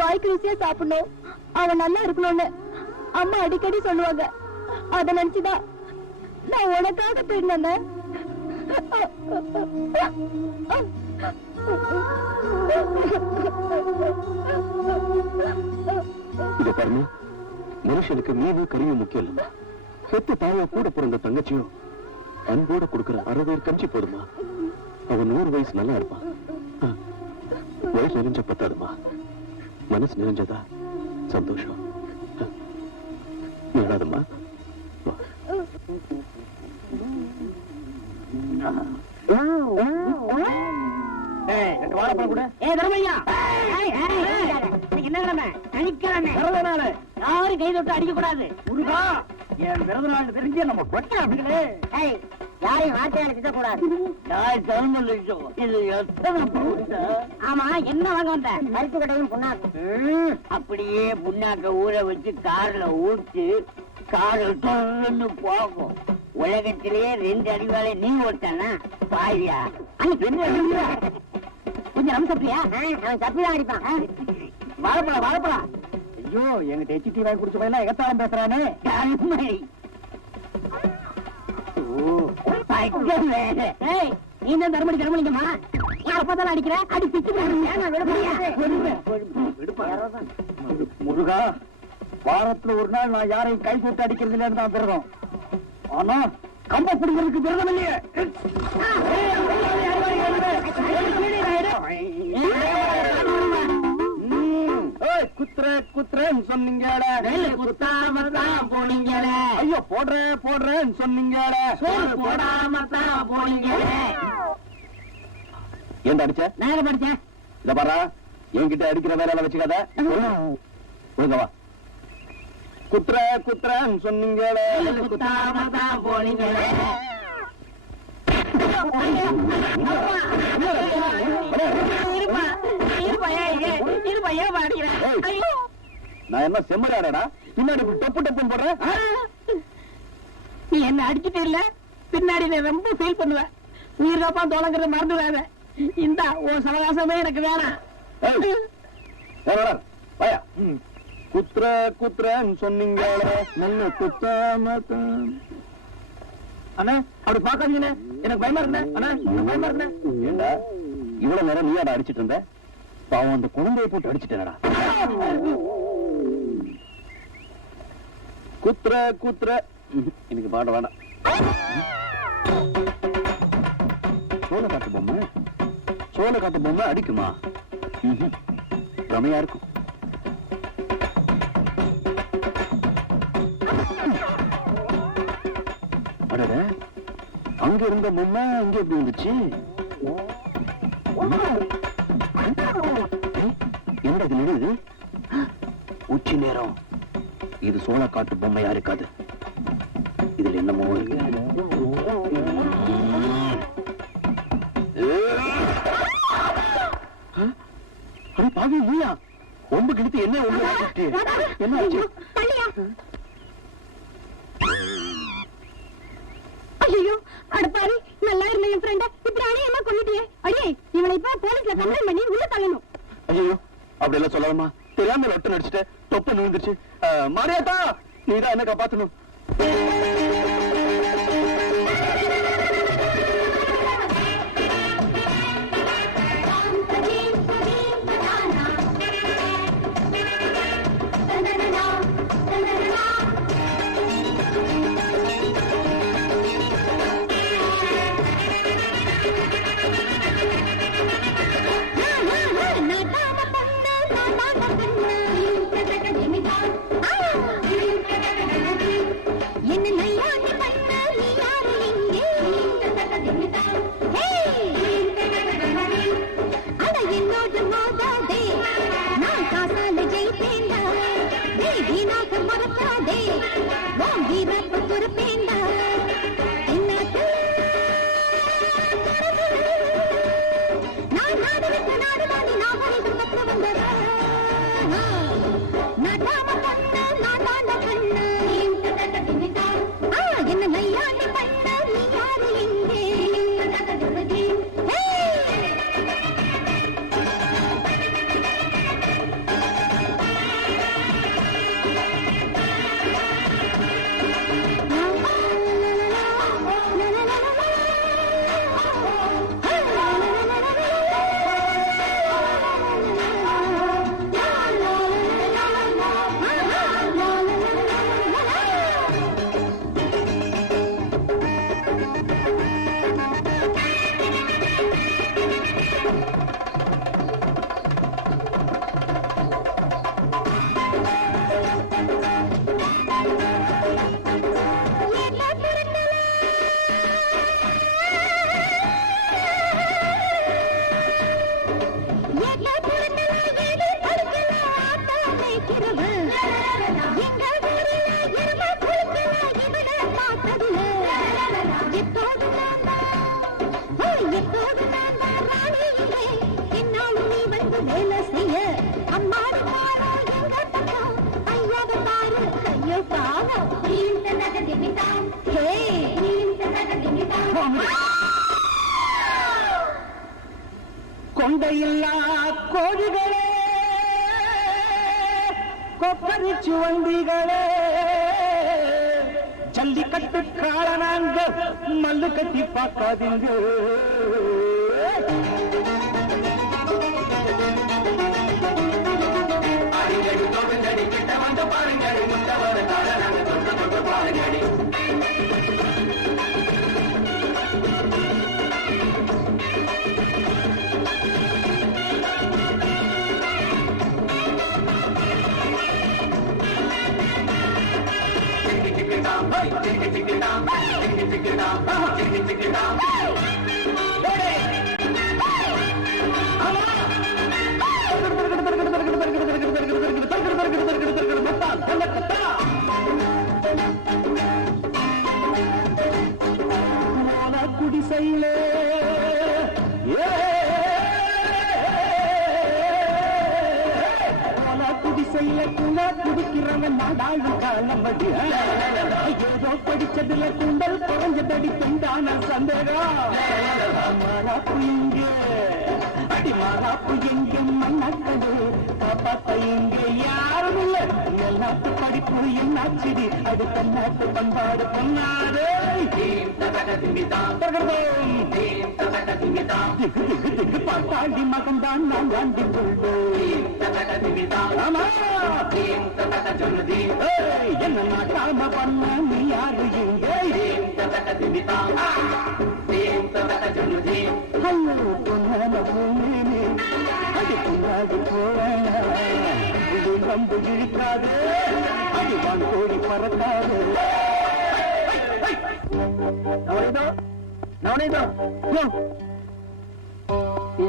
வாய்க்கு ருசியா சாப்பிடணும், அவன் நல்லா இருக்கணும்னு அம்மா அடிக்கடி சொல்லுவாங்க. அத நினைச்சுதான் நான் உனக்காக தேடினேன். இத பாருமா, மனுஷனுக்கு மீது கருவி முக்கியம் இல்லைமா. செத்து தாயா கூட பிறந்த தங்கச்சியும் அன்போட கொடுக்கிற 60 கஞ்சி போதுமா. அவன் 100 வயசு நல்லா இருப்பான். வயசு நிறைஞ்ச பத்தாதுமா, மனசு நிறைஞ்சதா சந்தோஷம். நடாதம்மா. வாழைப்பழம் கூட. தர்மையா, என்ன கிழமை? சனிக்கிழமை பிறந்த நாள், யாரும் கை தொட்டு அடிக்க கூடாது. முருகா, என் பிறந்த நாள் தெரிஞ்சு நம்ம கொட்டாங்களே. யாரையும் வார்த்தையால திட்டக்கூடாது. இது எத்தனை பவுண்டா? ஆமா, என்ன வாங்க வந்த? கருத்து கடையும் புண்ணாக்கு. அப்படியே புண்ணாக்க ஊற வச்சு கார்ல ஊற்றி கார் போகும். உலகத்திலேயே 2 அடிவாளை நீ ஓட்டானா பாயா? கொஞ்சம் நம்ம சப்பியா? அவன் சப்பிதான் அடிப்பான். வாழைப்பழம் வாழைப்பழம். ஐயோ, எங்கிட்ட எச்டி வாங்கி குடிச்ச பையன் எகத்தாலும் பேசுறானே. நீ தான் தர்மடி தர்மலிங்கம்மா. யார பார்த்தாலும் அடிக்கிற, அடி பிச்சு முருகா. வாரத்துல ஒரு நாள் நான் யாரையும் கை போட்டு அடிக்கிறது இல்லைன்னு தான் விரதம். ஆனா கம்ப பிடிக்கிறதுக்கு விரதம் இல்லையே. குத்துறேன்னு சொன்னீங்க, குத்தாமத்தான் போனீங்க. ஐயோ, போடுறேன்னு சொன்னீங்க, போடாமத்தான் போனீங்க. ஏன் அடிச்ச? நான் படிச்சேன். இத பாரா, என்கிட்ட அடிக்கிற வேலை வச்சுக்காத. ஒழுங்கவா. குத்துறேன்னு சொன்னீங்க, குத்தாமத்தான் போனீங்க. நான் என்ன செம்மறியாடா? பின்னாடி டப்பு டப்புன்னு போடுறேன். நீ என்ன அடிச்சுட்டு இல்ல பின்னாடி நான் ரொம்ப ஃபீல் பண்ணுவேன். உயிர் காப்பா தோலங்கிறத மறந்துடாத. இந்த உன் சவகாசமே எனக்கு வேணாம். குத்ர குத்ரன்னு சொன்னீங்க நல்ல குத்தாம. அண்ணா அப்படி பாக்காதீங்கண்ணே, எனக்கு பயமா இருந்தேன். அண்ணா எனக்கு பயமா இருந்தேன். ஏண்டா இவ்வளவு நேரம் நீயாடா அடிச்சிட்டு இருந்த? பாவம் அந்த குழந்தையை போட்டு அடிச்சுட்டேனடா. குத்ர குத்ர எனக்கு பாட வேண்டாம். சோழ காட்டு பொம்மை அடிக்குமா? ரமையா இருக்கும். அடட, அங்க இருந்த பொம்மை இங்க எப்படி வந்துச்சு? என்ன இது நிறுது? உச்சி நேரம். இது சோழ காட்டு பொம்மையா இருக்காது. இதுல என்னமோ இருக்கு. பாவி நீயா? ஒம்பு கிழித்து என்ன என்ன ஆச்சு? ஐயோ அடப்பாரி, நல்லா இருந்த என் ஃப்ரெண்ட இப்படி அநியாயமா கொன்னுட்டியே. அடியே, இவனை இப்ப போலீஸ்ல கம்ப்ளைண்ட் பண்ணி உள்ள தள்ளணும். ஐயோ அப்படி எல்லாம் சொல்லாமா? தெரியாம லொட்டு நடிச்சுட்டு தொப்ப நுழுந்துருச்சு. மாரியாத்தா, நீதான் என்ன காப்பாத்தணும். கொண்டையில்லா கோழிகளே, கொப்பரிச்சு வண்டிகளே, ஜல்லிக்கட்டு காலனாங்க மல்லு கட்டி பார்க்காதீங்க. குடிசையிலே குடிசை ஆசையில கூட குடிக்கிறவன் நாடாளும் காலம் அது. ஏதோ படிச்சதுல கூந்தல் குறைஞ்சதடி பெண்டான சந்தேகம். மாறாப்பு இங்க அடி மாறாப்பு எங்க மண்ணாக்கது காப்பாத்த இங்க யாரும் இல்ல. எல்லாத்து படிப்பு என்னாச்சுடி அடுத்த நாட்டு பண்பாடு பொன்னாடு. பாட்டாண்டி மகன்தான் நான் வாண்டி கொள்வோம். என்ன நாட்டாம பண்ண நீ யாரு இங்க? பொன்னான பூமி அடி பொன்னாடி போவேன். ரொம்ப இழுக்காது அடிவான் கோடி பறக்காது.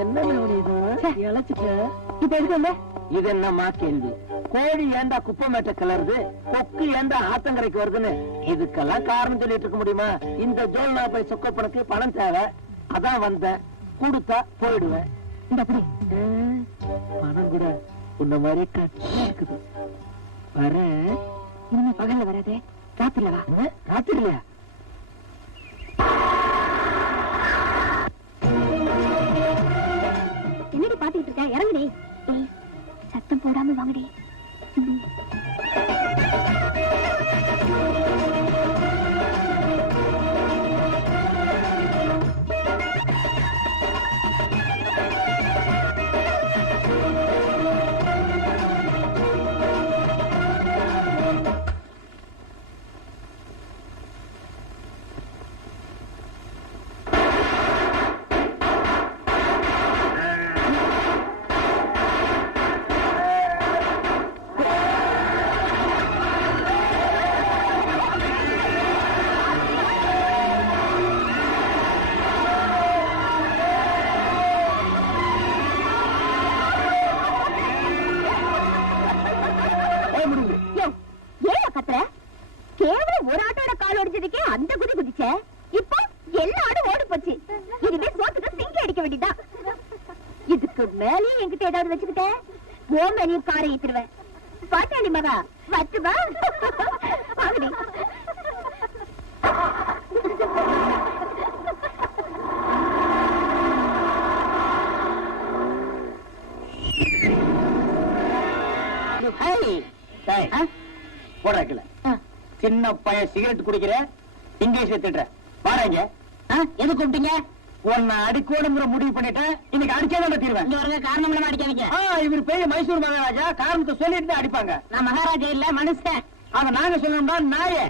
என்ன இழைச்சிட்ட? இப்ப எதுக்கு இது என்னமா கேள்வி? கோழி ஏண்டா குப்பமேட்ட கிளறுது, கொக்கு ஏண்டா ஆத்தங்கரைக்கு வருதுன்னு இதுக்கெல்லாம் காரணம் சொல்லிட்டு இருக்க முடியுமா? இந்த ஜோல்னா போய் சொக்கப்பனுக்கு பணம் தேவை, அதான் வந்தேன். கொடுத்தா போயிடுவேன். இந்த அப்படி பணம் கூட உன்ன மாதிரி கட்சி இருக்குது. வரேன். இனிமே பகல்ல வராதே, ராத்திரில வா. ராத்திரியா? என்னடி பாத்துக்கிட்டு இருக்க? இறங்குடி. சத்தம் போடாம வாங்கடி. ஒரு ஆட்டோட கால் ஒடிச்சதுக்கே அந்த குதி குதிச்ச. இப்போ எல்லா ஆடும் ஓடி போச்சு. இனிமே சோத்துக்கு சிங்கி அடிக்க வேண்டியதா. இதுக்கு மேலேயும் என்கிட்ட ஏதாவது வச்சுக்கிட்ட ஓ மேலையும் காரை ஏத்துருவேன். பாட்டாளி மகா வச்சுவா. வாங்கடி. போடுற சின்ன பையன் சிகரெட் குடிக்கிற, இங்கிலீஷ் திட்டுற. பாருங்க, எது கூப்பிட்டீங்க? உன்னை அடிக்கோடுங்கிற முடிவு பண்ணிட்டேன். இன்னைக்கு அடிச்சாதான் தீர்வேன். காரணம் இல்லாம அடிக்காதீங்க. இவர் பெரிய மைசூர் மகாராஜா, காரணத்தை சொல்லிட்டு அடிப்பாங்க. நான் மகாராஜா இல்ல, மனுஷன். அத நாங்க சொல்லணும்னா நாயே.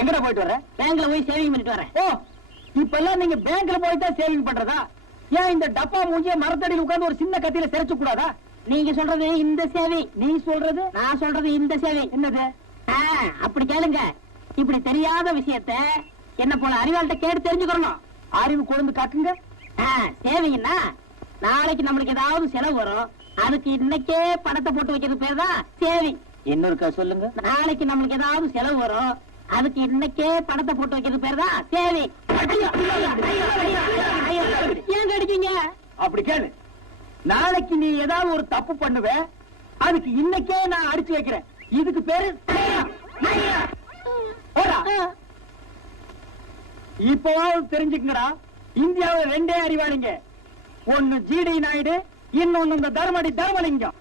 எங்கட போயிட்டு வர? பேங்க்ல போய் சேவிங் பண்ணிட்டு வரேன். ஓ, இப்ப எல்லாம் நீங்க பேங்க்ல போய் தான் சேவிங் பண்றதா? ஏன் இந்த டப்பா மூஞ்சிய மரத்தடியில் உட்கார்ந்து ஒரு சின்ன கத்தியில சிரைச்சு கூடாதா? நீங்க சொல்றது இந்த சேவை, நீ சொல்றது நான் சொல்றது இந்த சேவை. என்னது? அப்படி கேளுங்க. இப்படி தெரியாத விஷயத்த என்ன போல அறிவாள்கிட்ட கேட்டு தெரிஞ்சுக்கணும். அறிவு கொழுந்து காட்டுங்க. சேவைன்னா நாளைக்கு நம்மளுக்கு ஏதாவது செலவு வரும், அதுக்கு இன்னைக்கே பணத்தை போட்டு வைக்கிறது பேர் தான் சேவை. இன்னொருக்கா சொல்லுங்க. நாளைக்கு நம்மளுக்கு ஏதாவது செலவு வரும், அதுக்கு இன்னைக்கே பணத்தை போட்டு வைக்கிறது பேர் தான் சேவை. ஏன் அடிக்கீங்க? அப்படி கேளு. நாளைக்கு நீ ஏதாவது ஒரு தப்பு பண்ணுவ, அதுக்கு இன்னைக்கே நான் அடிச்சு வைக்கிறேன். இதுக்கு பேரு இப்போவாவது தெரிஞ்சுக்கங்கடா. இந்தியாவில் ரெண்டே அறிவாளிங்க. ஒன்னு ஜிடி நாயுடு, இன்னொன்னு இந்த தர்மடி தர்மலிங்கம்.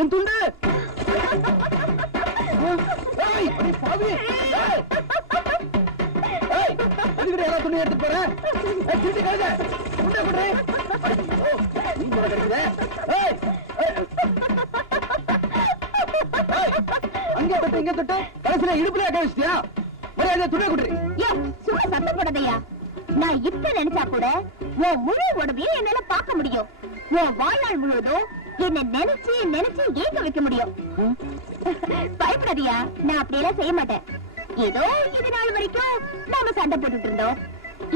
என் துண்டு துணி எடுத்து போறேன். அங்கே தொட்டு இங்க தொட்டு கடைசியில இடுப்புல கழிச்சிட்டியா? மரியாதை துணை குடுறி. சும்மா சத்தம் போடாதயா. நான் இப்ப நினைச்சா கூட உன் முழு உடம்பையும் என்னால பார்க்க முடியும். உன் வாழ்நாள் முழுவதும் என்ன நினைச்சு நினைச்சு ஏங்க வைக்க முடியும். பயப்படாதியா, நான் அப்படியெல்லாம் செய்ய மாட்டேன். ஏதோ இது நாள் வரைக்கும் நாம சண்டை போட்டுட்டு இருந்தோம்.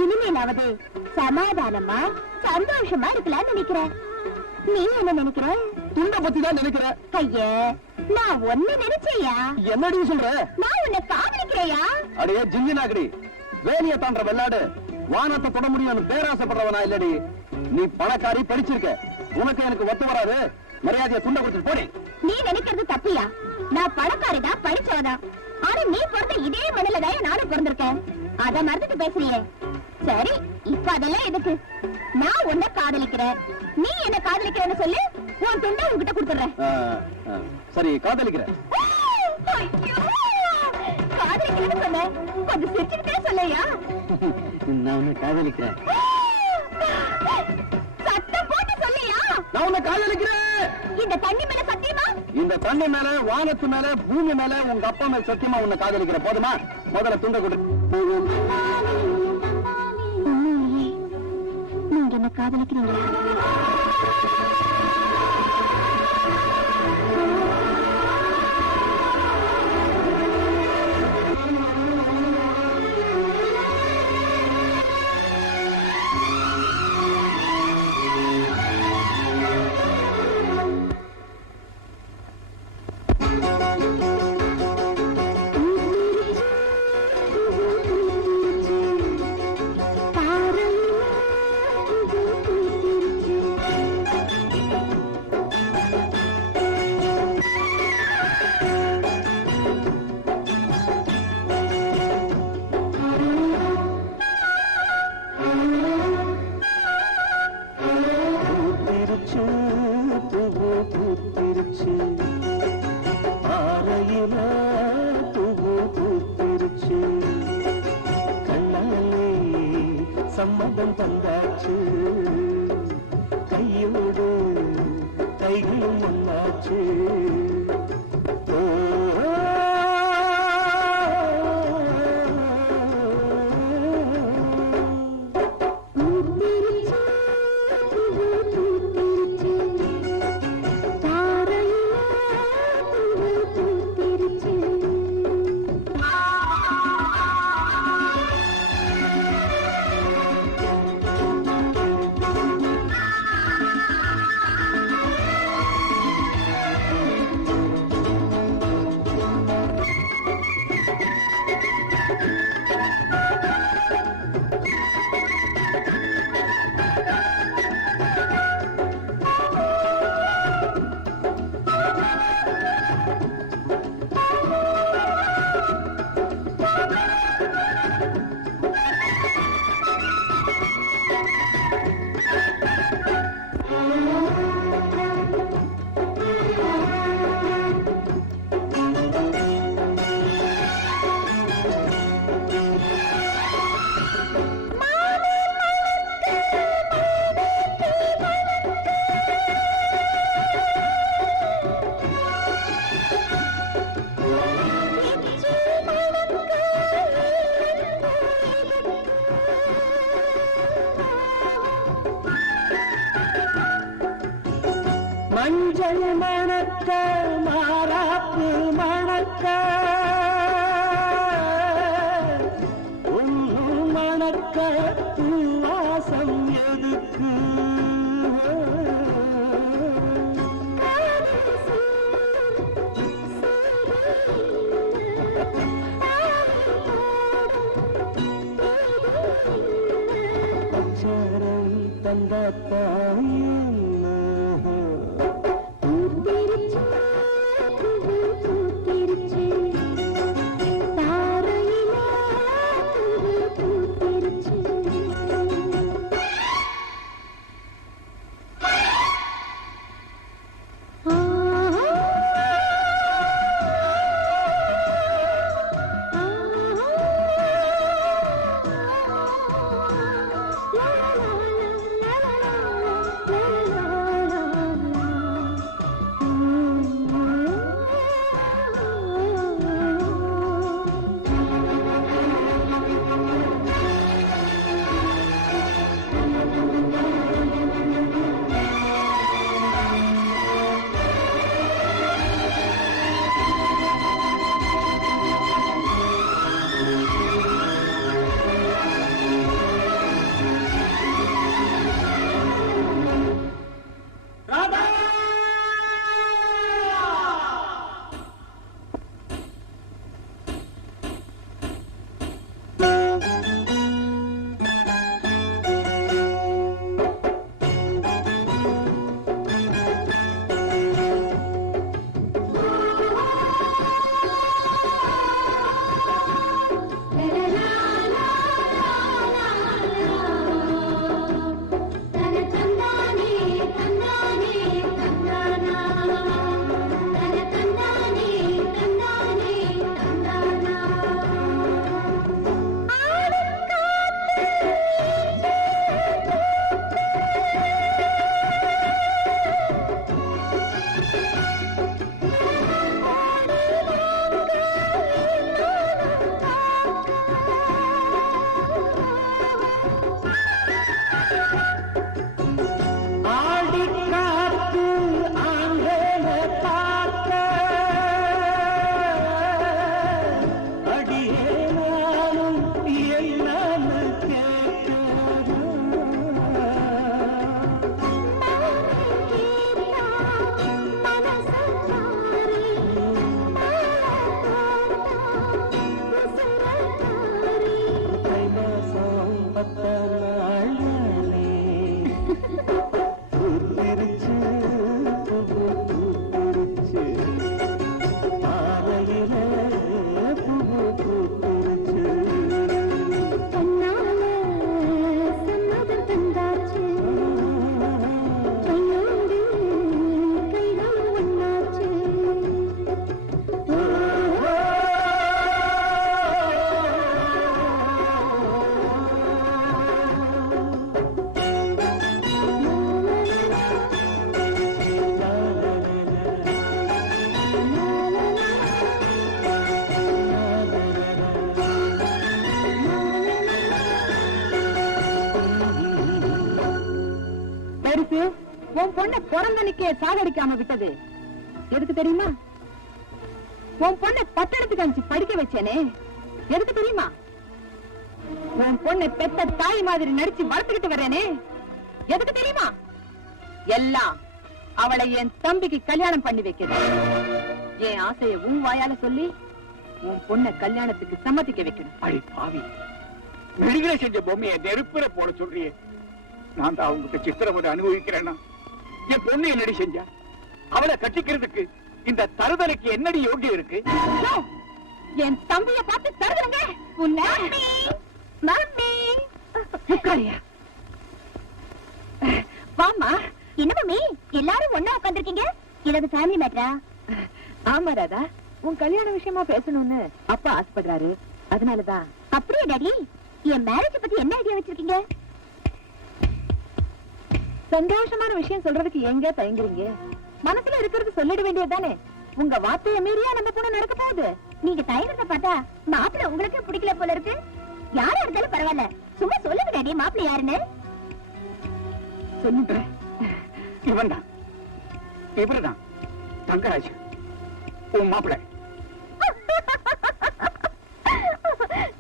இனிமேலாவது சமாதானமா சந்தோஷமா இருக்கலாம்னு நினைக்கிறேன். நீ என்ன நினைக்கிற? துண்டை பத்தி தான் நினைக்கிறேன். ஐயா, நான் ஒண்ணு நினைச்சேயா. என்னடி சொல்ற? நான் உன்னை காதலிக்கிறேயா. அடையே ஜிஞ்சினாக்கடி, வேலிய தாண்ட வெள்ளாடு வானத்தை தொட முடியும்னு பேராசைப்படுறவனா இல்லடி. நீ பணக்காரி, படிச்சிருக்க, உனக்கு எனக்கு ஒத்து வராது. மரியாதையை துண்டை கொடுத்து போடி. நீ நினைக்கிறது தப்பியா? நான் பணக்காரிதான், படிச்சவதான். ஆனா நீ பிறந்த இதே மண்ணில தான் நானும் பிறந்திருக்கேன். அத மறந்துட்டு பேசுறியே. சரி, இப்ப அதெல்லாம் எதுக்கு? நான் உன்னை காதலிக்கிறேன், நீ என்ன காதலிக்கிறேன்னு சொல்லு. உன் துண்டை உன்கிட்ட கொடுத்துறேன். சரி, காதலிக்கிறேன். காதலிக்கிறேன்னு சொன்ன, கொஞ்சம் சிரிச்சுக்கிட்டே சொல்லையா. நான் உன்னை காதலிக்கிறேன். சத்தம் போட்டு சொல்லையா. நான் உன்னை காதலிக்கிறேன். இந்த தண்ணி மேல சத்தியமா? இந்த தண்ணி மேல, வானத்து மேல, பூமி மேல, உங்க அப்பா மேல சத்தியமா உன்னை காதலிக்கிறேன். போதுமா? முதல்ல துண்டை கொடு. நீங்க என்ன காதலிக்கிறீங்களா? சம்மதம் தந்தாச்சு, கையோடு கைகளும் ஒன்னாச்சு. மஞ்சள் மணக்க மாறாப்பு மணக்க ஒன்னும் மணக்க வாசம் எதுக்கு? அச்சாரம் தந்தாத்தாயும் la la la la la la la உன் பொண்ணை பிறந்தனுக்கே சாகடிக்காம விட்டது எதுக்கு தெரியுமா? உன் பொண்ணை பட்டணத்துக்கு அனுப்பிச்சு படிக்க வச்சேனே எதுக்கு தெரியுமா? உன் பொண்ணை பெத்த தாய் மாதிரி நடிச்சு வளர்த்துக்கிட்டு வர்றேனே எதுக்கு தெரியுமா? எல்லாம் அவளை என் தம்பிக்கு கல்யாணம் பண்ணி வைக்கிறது. என் ஆசையை உன் வாயால சொல்லி உன் பொண்ணை கல்யாணத்துக்கு சம்மதிக்க வைக்கணும். அடி பாவி, நடிகரை செஞ்ச பொம்மையை நெருப்புல போட சொல்றியே. நான் தான் அவங்ககிட்ட சித்திரவதை அனுபவிக்கிறேன்னா என் பொண்ணு என்னடி செஞ்சா? அவளை கட்டிக்கிறதுக்கு இந்த தருதலைக்கு என்னடி யோகியம் இருக்கு? என் தம்பியை பார்த்து தருதுங்க. வாமா. என்ன மம்மி எல்லாரும் ஒண்ணா உட்காந்துருக்கீங்க? இது ஃபேமிலி மேட்டரா? ஆமா ராதா, உன் கல்யாண விஷயமா பேசணும்னு அப்பா ஆசைப்படுறாரு, அதனாலதான். அப்படியே டாடி, என் மேரேஜ் பத்தி என்ன ஐடியா வச்சிருக்கீங்க? சந்தோஷமான விஷயம் சொல்றதுக்கு எங்க தயங்குறீங்க? மனசுல இருக்கிறது சொல்லிட வேண்டியதுதானே. உங்க வார்த்தையை மீறியா நம்ம பொண்ணு நடக்க போகுது. நீங்க தயங்குறத பார்த்தா மாப்பிள்ளை உங்களுக்கு பிடிக்கல போல இருக்கு. யாரா இருந்தாலும் பரவாயில்ல, சும்மா சொல்லுங்க டாடி மாப்பிள்ளை யாருன்னு. சொல்லுறேன். இவன் தான், இவருதான் தங்கராஜ் உன் மாப்பிள்ளை.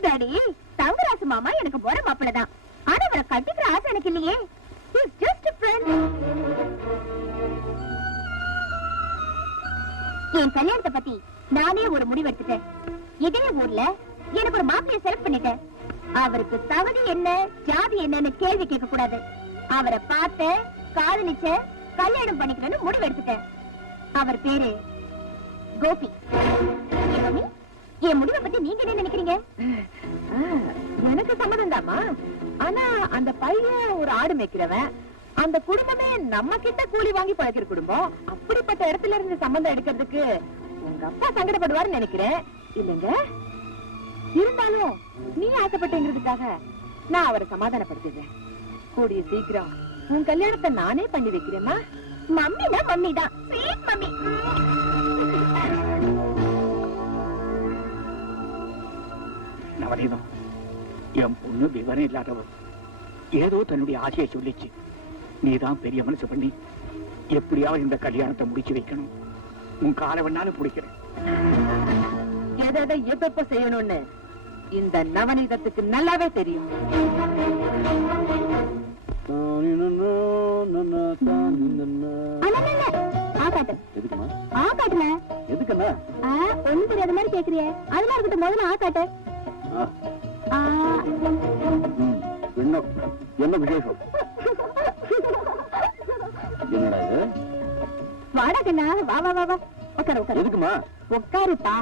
டாடி, தங்கராஜ் மாமா எனக்கு போற மாப்பிள்ளை தான். ஆனா அவரை கட்டிக்கிற ஆசை எனக்கு இல்லையே. He's just a friend. என் கல்யாணத்தை பத்தி நானே ஒரு முடிவு எடுத்துட்டேன். இதே ஊர்ல எனக்கு ஒரு மாப்பிள்ளைய செலக்ட் பண்ணிட்டேன். அவருக்கு தகுதி என்ன, ஜாதி என்னன்னு கேள்வி கேட்க கூடாது. அவரை பார்த்த, காதலிச்ச, கல்யாணம் பண்ணிக்கிறேன்னு முடிவு எடுத்துட்டேன். அவர் பேரு கோபி. என் முடிவை பத்தி நீங்க என்ன நினைக்கிறீங்க? எனக்கு சம்மதம் தாமா. ஆனா அந்த பையன் ஒரு ஆடு மேய்க்கிறவன். அந்த குடும்பமே நம்ம கிட்ட கூலி வாங்கி பழக்கிற குடும்பம். அப்படிப்பட்ட இடத்துல இருந்து சம்பந்தம் எடுக்கிறதுக்கு உங்க அப்பா சங்கடப்படுவார்னு நினைக்கிறேன். இல்லங்க, இருந்தாலும் நீ ஆசைப்பட்டேங்கிறதுக்காக நான் அவரை சமாதானப்படுத்திடுறேன். கூடிய சீக்கிரம் உன் கல்யாணத்தை நானே பண்ணி வைக்கிறேம்மா. மம்மினா மம்மி தான், ஸ்வீட் மம்மி. நவநீதம், என் பொண்ணு விவரம் இல்லாதவர். ஏதோ தன்னுடைய ஆசையை சொல்லிச்சு. நீதான் பெரிய மனசு பண்ணி எப்படியாவது இந்த கல்யாணத்தை முடிச்சு வைக்கணும். உன் காலை வேணாலும் பிடிக்கிறேன். எதை எப்ப செய்யணும்னு இந்த நவநீதத்துக்கு நல்லாவே தெரியும். ஒண்ணு தெரியாத மாதிரி கேக்குறிய, அதெல்லாம் இருக்கட்டும். முதல்ல ஆக்காட்டு. என்ன விசேஷம்? என்னடா இது? வாடா கண்ணா, வா வா வா வா. உட்காரு உட்காரு. எதுக்குமா? உட்காருப்பா.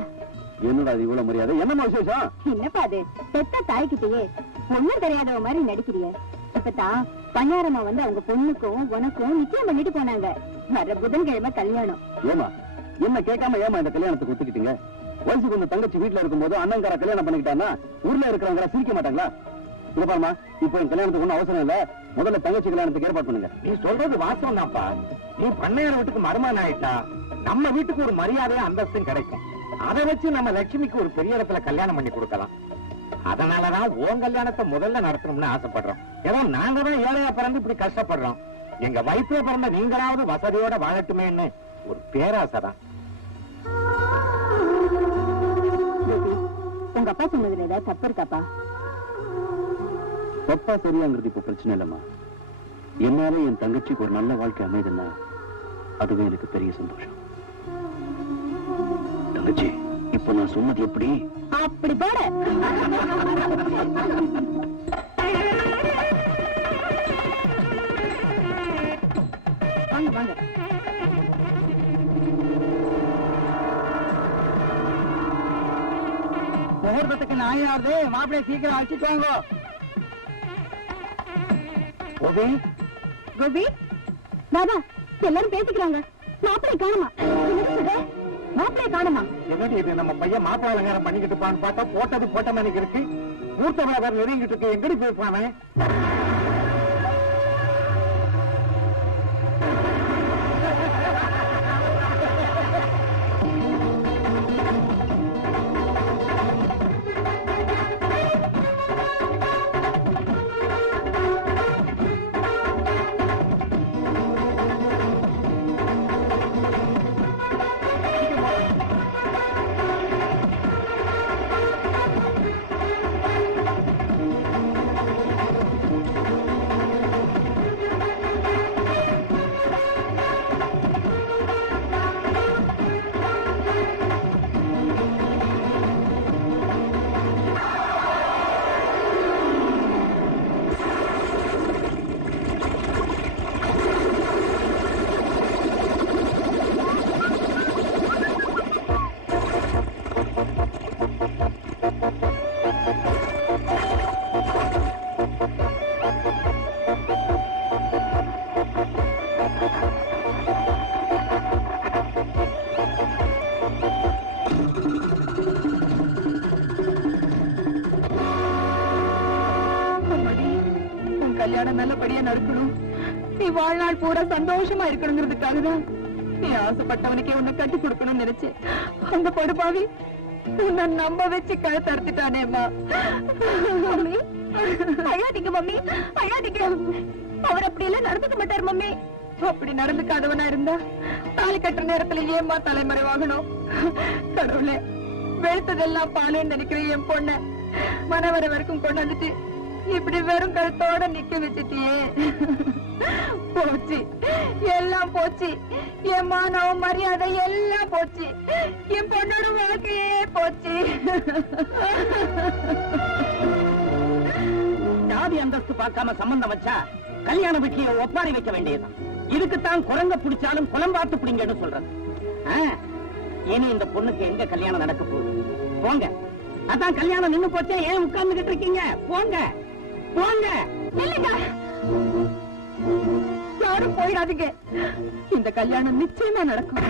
என்னடா இது இவ்வளவு மரியாதை? என்னமா விசேஷம்? என்னப்பா அது, பெத்த தாய்கிட்டயே ஒண்ணும் தெரியாதவ மாதிரி நடிக்கிறிய. இப்பதான் பணியாரமா வந்து அவங்க பொண்ணுக்கும் உனக்கும் நிச்சயம் பண்ணிட்டு போனாங்க. வர புதன்கிழமை கல்யாணம். ஏமா என்ன கேட்காம ஏமா இந்த கல்யாணத்துக்கு ஒத்துக்கிட்டீங்க? வயசுக்கு வந்து தங்கச்சி வீட்டுல இருக்கும் போது அண்ணங்கார கல்யாணம் பண்ணிக்கிட்டான்னா ஊர்ல இருக்கிறவங்க சிரிக்க மாட்டாங்களா? இங்க பாருமா, இப்போ என் கல்யாணத்துக்கு ஒண்ணும் அவசரம் இல்ல. முதல்ல தங்கச்சி கல்யாணத்துக்கு ஏற்பாடு பண்ணுங்க. நீ சொல்றது வாஸ்தவம் தான்ப்பா. நீ பண்ணையார் வீட்டுக்கு மருமகன் ஆயிட்டா நம்ம வீட்டுக்கு ஒரு மரியாதையும் அந்தஸ்தும் கிடைக்கும். அதை வச்சு நம்ம லட்சுமிக்கு ஒரு பெரிய இடத்துல கல்யாணம் பண்ணி கொடுக்கலாம். அதனாலதான் உன் கல்யாணத்தை முதல்ல நடத்தணும்னு ஆசைப்படுறோம். ஏதோ நாங்க தான் ஏழையா பிறந்து இப்படி கஷ்டப்படுறோம். எங்க வயிற்றுல பிறந்த நீங்களாவது வசதியோட வாழட்டுமேன்னு ஒரு பேராசைதான். உங்க அப்பா சொன்னதுல ஏதாவது தப்பு இருக்காப்பா? தப்பா சரியாங்கிறது இப்ப பிரச்சனை இல்லம்மா. என்னால என் தங்கச்சிக்கு ஒரு நல்ல வாழ்க்கை அமைதுன்னா அதுவே எனக்கு பெரிய சந்தோஷம். தங்கச்சி, இப்ப நான் சொன்னது எப்படி? அப்படி போட வாங்க வாங்க. முகூர்த்தத்துக்கு நாயாவது மாப்பிள்ளை சீக்கிரம் அழைச்சிட்டு வாங்க. கோபி, தாதா, எல்லாரும் பேசிக்கிறாங்க. மாப்பிள்ளை காணுமா? மாப்பிள்ளை காணுமா? என்னடி இது, நம்ம பையன் மாப்பிள்ளை அலங்காரம் பண்ணிக்கிட்டு இருப்பான்னு பார்த்தா போட்டது போட்ட மாதிரி இருக்கு. மூர்த்த விழாக்காரர் நெருங்கிட்டு இருக்கு. எங்கடி போயிருப்பானே? கல்யாணம் நல்லபடியா நடக்கணும். நீ வாழ்நாள் பூரா சந்தோஷமா இருக்கணுங்கிறதுக்காக தான் நீ ஆசைப்பட்டவனுக்கே உன்னை கட்டி கொடுக்கணும்னு நினைச்சேன். அந்த படுபாவி உன்னை நம்ப வச்சு கழுத்து அறுத்துட்டானேம்மா. மம்மி அழாதீங்க, மம்மி அழாதீங்க. அவர் அப்படி எல்லாம் நடந்துக்க மாட்டார் மம்மி. அப்படி நடந்துக்காதவனா இருந்தா தாலி கட்டுற நேரத்துல ஏம்மா தலைமறைவாகணும்? கடவுளே, வெளுத்ததெல்லாம் பாலுன்னு நினைக்கிற என் பொண்ண மனவர வரைக்கும் கொண்டு வந்துட்டு இப்படி வெறும் கழுத்தோட நிக்க வச்சுட்டியே. போச்சு, எல்லாம் போச்சு. என் மானம் மரியாதை எல்லாம் போச்சு. என் பொண்ணோட வாழ்க்கையே போச்சு. ஜாதி அந்தஸ்து பார்க்காம சம்பந்தம் வச்சா கல்யாண வீட்லயே ஒப்பாரி வைக்க வேண்டியதுதான். இதுக்குத்தான் குரங்க பிடிச்சாலும் குளம்பாத்து பிடிங்கன்னு சொல்றது. இனி இந்த பொண்ணுக்கு எங்க கல்யாணம் நடக்க போகுது? போங்க. அதான் கல்யாணம் நின்னு போச்சா, ஏன் உட்கார்ந்துகிட்டு இருக்கீங்க? போங்க போங்க. யாரும் போயிடாதீங்க. இந்த கல்யாணம் நிச்சயமா நடக்கும்.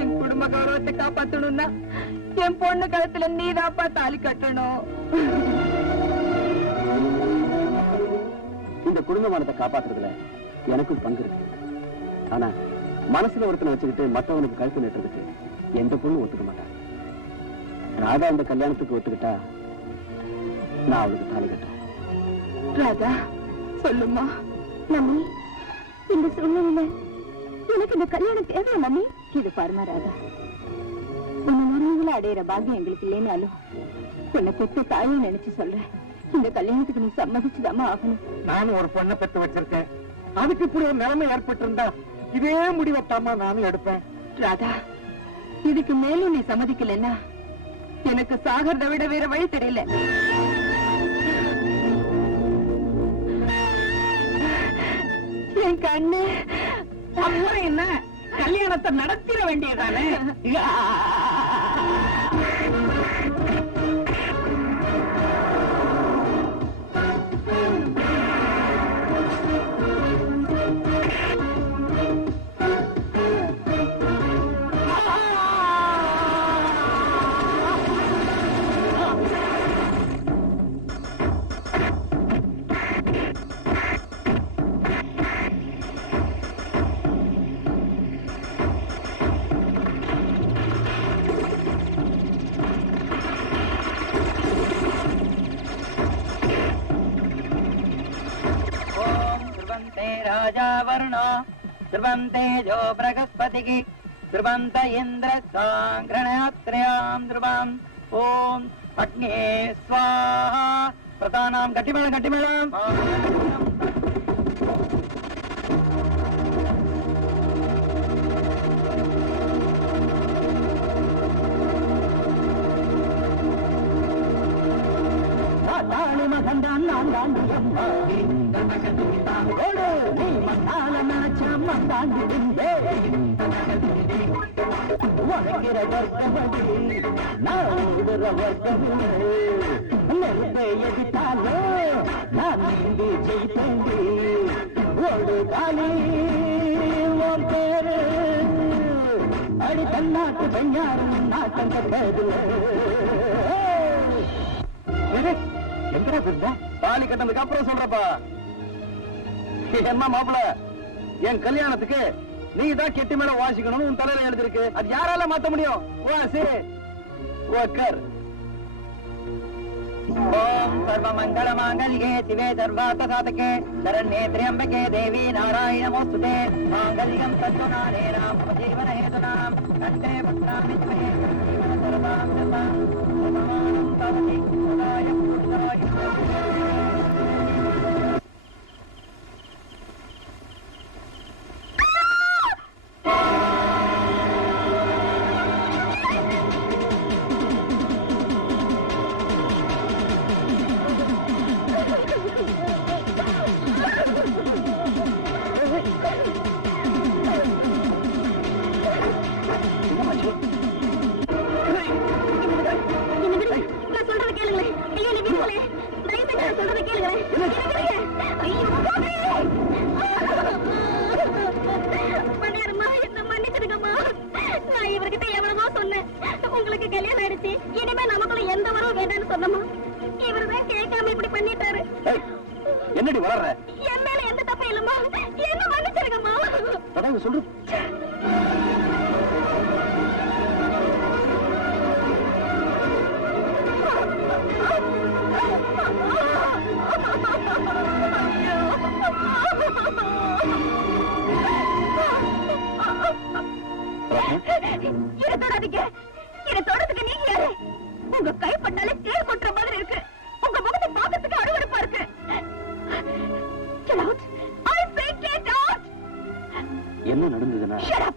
என் குடும்ப கௌரவத்தை காப்பாத்தணும்னா என் பொண்ணு கழுத்துல நீதாப்பா தாலி கட்டணும். இந்த குடும்பமானத்தை காப்பாத்துறதுல எனக்கும் பங்கு இருக்கு. ஆனா மனசுல ஒருத்தனை வச்சுக்கிட்டு மத்தவனுக்கு கழுத்து நட்டுறதுக்கு எந்த பொண்ணும் ஒத்துக்க மாட்டான். ராதா இந்த கல்யாணத்துக்கு ஒத்துக்கிட்டா நான் அவளுக்கு தாலி கட்டுறேன். ராதா, சொல்லுமா. மம்மி, இந்த சூழ்நிலையில எனக்கு இந்த கல்யாணம் தேவை மம்மி. இது பாருமா ராதா, உன்னை உறவுகளை அடையிற பாக்கியம் எங்களுக்கு இல்லைனாலும் உன்னை பெத்த தாயும் நினைச்சு சொல்றேன். இந்த கல்யாணத்துக்கு நீ சம்மதிச்சுதாமா ஆகணும். நானும் ஒரு பொண்ணை பெற்று வச்சிருக்கேன். அதுக்கு இப்படி ஒரு நிலைமை ஏற்பட்டிருந்தா இதே முடிவத்தாமா நானும் எடுப்பேன். ராதா, இதுக்கு மேலும் நீ சம்மதிக்கலன்னா எனக்கு சாகறதை விட வேற வழி தெரியல. என் கண்ணு அப்புறம் என்ன, கல்யாணத்தை நடத்திட வேண்டியதானே? राजा वरुणो ध्रुवन्ते जो बृहस्पतिः ध्रुवन्त इन्द्र साङ्ग्रहणात्र्यां ध्रुवम् ॐ अग्ने स्वाहा प्रतानां गटिमेळम् தாளி மகந்தான் நான் தாண்டியம்மாடி ஓடு நீ மத்தால நாச்சம் தாண்டிடுந்தே உனக்கிற வர்க்கமடி நான் உடுற வர்க்கமே நெருப்பை எதிர்த்தாலோ நான் நீந்தி ஜெயித்தேண்டி ஓடு காலி உன் பேரு அடி தன்னாட்டு பெண்ணாரும் நாட்டம் கட்டதுல எங்கடா இருந்தா தாலி கட்டதுக்கு அப்புறம் சொல்றப்பா. என்ன மாப்பிள, என் கல்யாணத்துக்கு நீ தான் கெட்டி மேல வாசிக்கணும்னு உன் தலையில எழுதிருக்கு. அது யாரால மாத்த முடியும்? வாசி உட்கார். ஓம் சர்வ மங்கள மாங்கல்யே சிவே சர்வார்த்த சாதகே சரண்யே த்ர்யம்பகே தேவி நாராயண நமோஸ்துதே மாங்கல்யம் தத்துநானேனாம் ஜீவன ஹேதுனாம் கண்டே பத்ராமி த்வே சர்வாம் சர்வாம் சமானம் தவதி சதாய புருஷாய. உங்களுக்கு கல்யாணம் ஆயிடுச்சு, இனிமே நமக்குள்ள எந்த உறவும் வேண்டாம்னு சொன்னமா இவருதான் கேட்காம இப்படி பண்ணிட்டாரு. என்னடி வளர்ற? என் மேல எந்த தப்பு இல்லம்மா, என்ன மன்னிச்சிருங்கம்மா. அதான் சொல்லு. இதை தொடாதீங்க. இதை தொடறதுக்கு நீங்க யாரு? உங்க கைப்பட்டாலே தேர் கொட்டுற மாதிரி இருக்கு. உங்க முகத்தை பார்க்கறதுக்கு அருவருப்பா இருக்கு. Get out. I say get out. என்ன நடந்ததுன்னா? Shut up.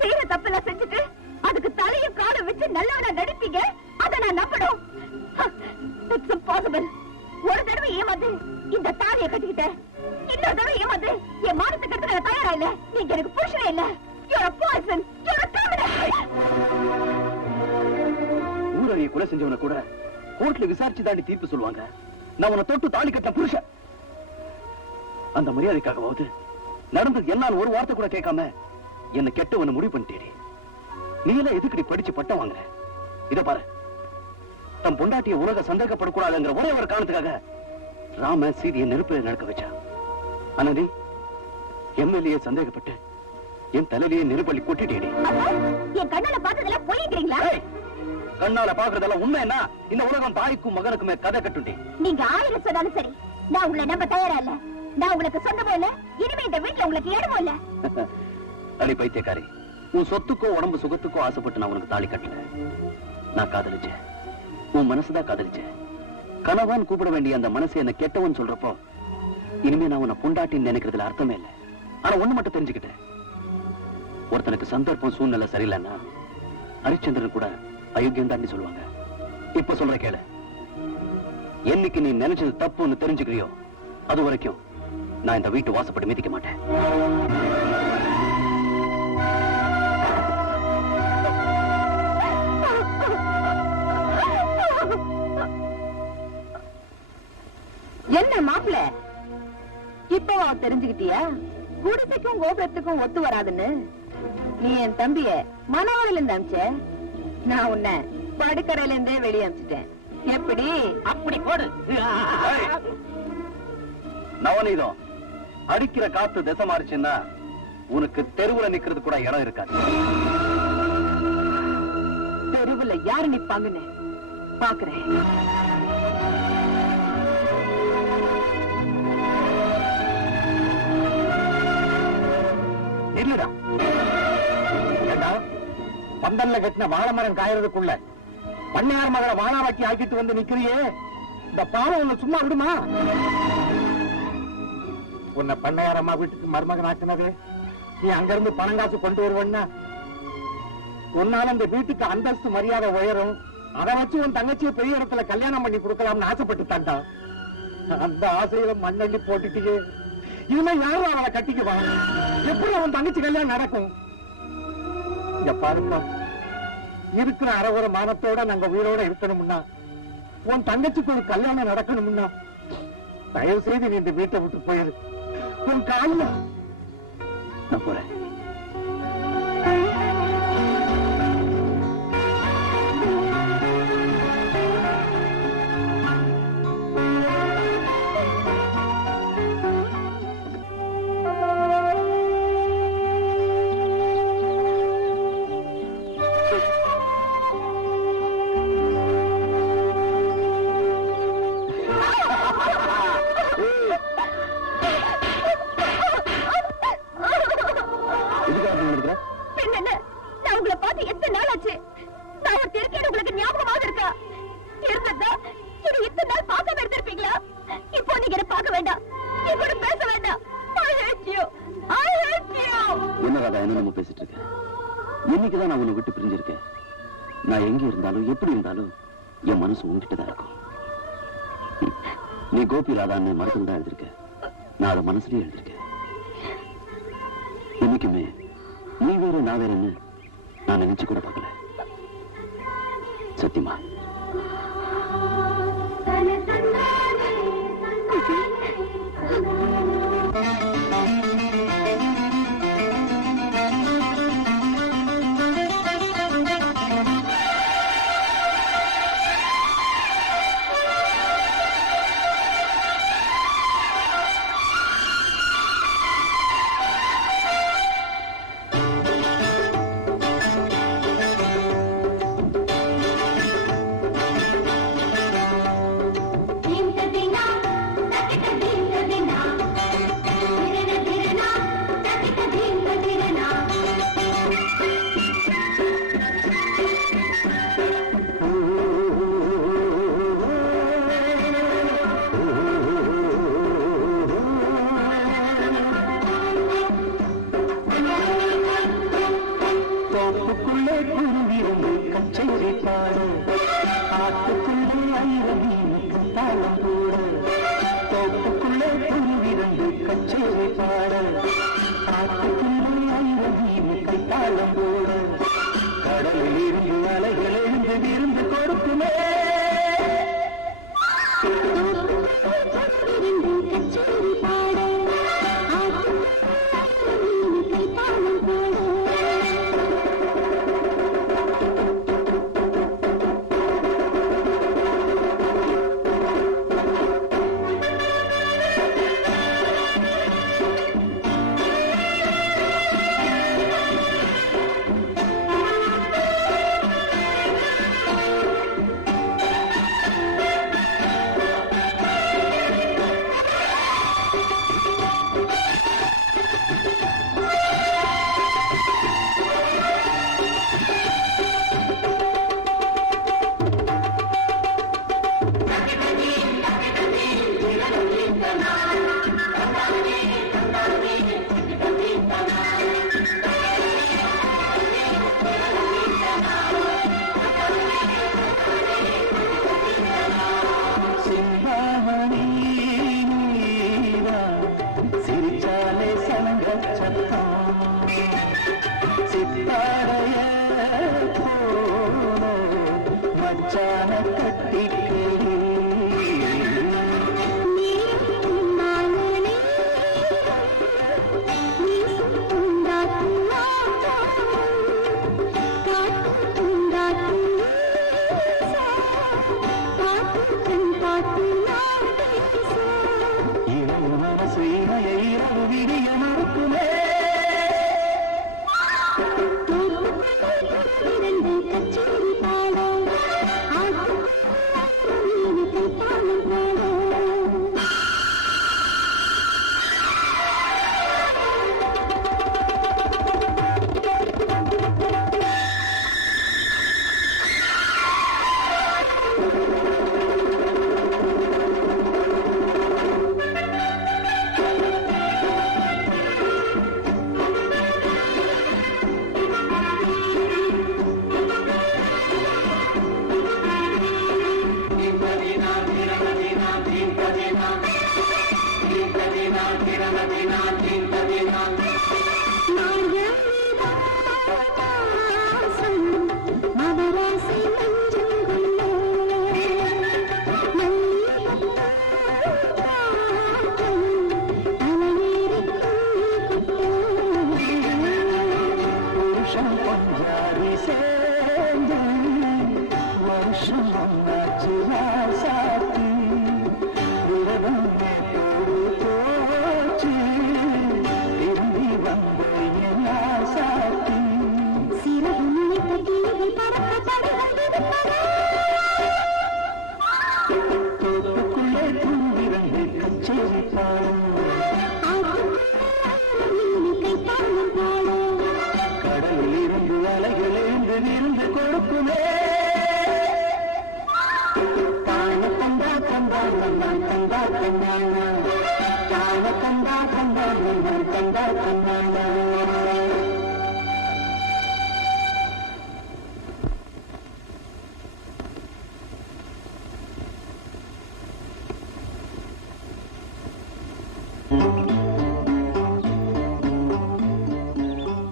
செய்யற தப்பெல்லாம் செஞ்சுட்டு அதுக்கு தலையும் காலும் வச்சு நல்லவனா நடிப்பீங்க. அதை நான் நம்பணும். It's impossible. ஒரு தடவை ஏமாந்து இந்த தாலியை கட்டிக்கிட்டேன். இன்னொரு தடவை ஏமாந்து என் மானத்தை கட்டுக்க தயாரா இல்ல. நீங்க எனக்கு புருஷனே இல்ல. You're a poison. You're a criminal. ஊரறிய கொலை செஞ்சவன கூட கோர்ட்ல விசாரிச்சு தாண்டி தீர்ப்பு சொல்லுவாங்க. நான் உன்னை தொட்டு தாலி கட்ட புருஷன். அந்த மரியாதைக்காகவாவது நடந்தது என்னான்னு ஒரு வார்த்தை கூட கேட்காம என்ன கெட்டவன முடிவு பண்ணிட்டேடி. நீ எல்லாம் எதுக்கடி படிச்சு பட்டம் வாங்குற? இத பாரு, தம் பொண்டாட்டிய உலக சந்தேகப்படக்கூடாதுங்கிற ஒரே ஒரு காரணத்துக்காக ராம சீதையை நெருப்பில் நடக்க வச்சா. ஆனா நீ எம்எல்ஏ சந்தேகப்பட்டு என் தலையிலேயே நெருப்பள்ளி கொட்டிட்டேடி. என் கண்ணால பார்த்ததெல்லாம் போயிக்கிறீங்களா? கண்ணால பாக்குறதெல்லாம் உண்மை என்ன? இந்த உலகம் தாய்க்கும் மகனுக்குமே கதை கட்டுண்டி. நீங்க 1000 சொன்னாலும் சரி, நான் உங்களை நம்ப தயாரா இல்ல. நான் உங்களுக்கு சொந்தமோ இல்ல, இனிமே இந்த வீட்டுல உங்களுக்கு இடமோ இல்ல. அடி பைத்தியக்காரி, உன் சொத்துக்கோ உடம்பு சுகத்துக்கோ ஆசைப்பட்டு நான் உனக்கு தாலி கட்டல. நான் காதலிச்சேன், உன் மனசுதான் காதலிச்சேன். கணவன் கூப்பிட வேண்டிய அந்த மனசை என்ன கெட்டவன் சொல்றப்போ இனிமே நான் உன்னை பொண்டாட்டின்னு நினைக்கிறதுல அர்த்தமே இல்லை. ஆனா ஒண்ணு மட்டும் தெரிஞ்சுக்கிட்டேன், ஒருத்தனுக்கு சந்தர்ப்பம் சூழ்நிலை சரியில்லைன்னா ஹரிச்சந்திரன் கூட அயோக்கியம் தான் சொல்லுவாங்க. இப்ப சொல்ற கேளு, என்னைக்கு நீ நினைச்சது தப்புன்னு தெரிஞ்சுக்கிறியோ அது வரைக்கும் நான் இந்த வீட்டு வாசப்படி மிதிக்க மாட்டேன். என்ன மாப்பிள்ள, இப்போ தெரிஞ்சுக்கிட்டியா குடிசைக்கும் கோபுரத்துக்கும் ஒத்து வராதுன்னு? நீ என் தம்பிய மனவழில இருந்து அமிச்ச, நான் உன்னை படுக்கரையில இருந்தே வெளியே அமிச்சிட்டேன். எப்படி? அப்படி போடு. நவநீதம், அடிக்கிற காத்து திசை மாறிச்சுன்னா உனக்கு தெருவுல நிக்கிறது கூட இடம் இருக்காது. தெருவுல யாரு நிப்பாங்கன்னு பாக்குறேன். இல்லடா, ஏண்டா பந்தல்ல கட்டின வாழை மரம் காயறதுக்குள்ள பண்ணையார் மகளை வாழாவாக்கி ஆக்கிட்டு வந்து நிக்கிறியே, இந்த பாவம் உன்னை சும்மா விடுமா? உன்னை பண்ணையார் அம்மா வீட்டுக்கு மருமகன் ஆக்குனது நீ அங்கிருந்து பணம் காசு கொண்டு வருவன்னா உன்னால இந்த வீட்டுக்கு அந்தஸ்து மரியாதை உயரும், அதை வச்சு உன் தங்கச்சியை பெரிய இடத்துல கல்யாணம் பண்ணி கொடுக்கலாம்னு ஆசைப்பட்டு தாண்டா. அந்த ஆசையில மண்ணள்ளி போட்டுட்டியே, இனிமே யாரும் அவளை கட்டிக்குவா? எப்படி அவன் தங்கச்சி கல்யாணம் நடக்கும்? இங்க பாருப்பா, இருக்கிற அறகுற மானத்தோட நாங்க உயிரோட இருக்கணும்னா, உன் தங்கச்சிக்கு ஒரு கல்யாணம் நடக்கணும்னா தயவு செய்து நீ இந்த வீட்டை விட்டு போயிரு. உன் காலில் நான் போறேன். இன்னைக்குதான் நான் உன்னை விட்டு பிரிஞ்சிருக்கேன். நான் எங்க இருந்தாலும் எப்படி இருந்தாலும் என் மனசு உங்ககிட்டதான் இருக்கும். நீ கோபி ராதான்னு மரத்தில் தான் எழுதிருக்க, நான் அதை மனசுலயே எழுதிருக்கேன். இன்னைக்குமே நீ வேற நான் வேறன்னு நான் நினைச்சு கூட பார்க்கல. சத்தியமா. விடிய மறுக்குமே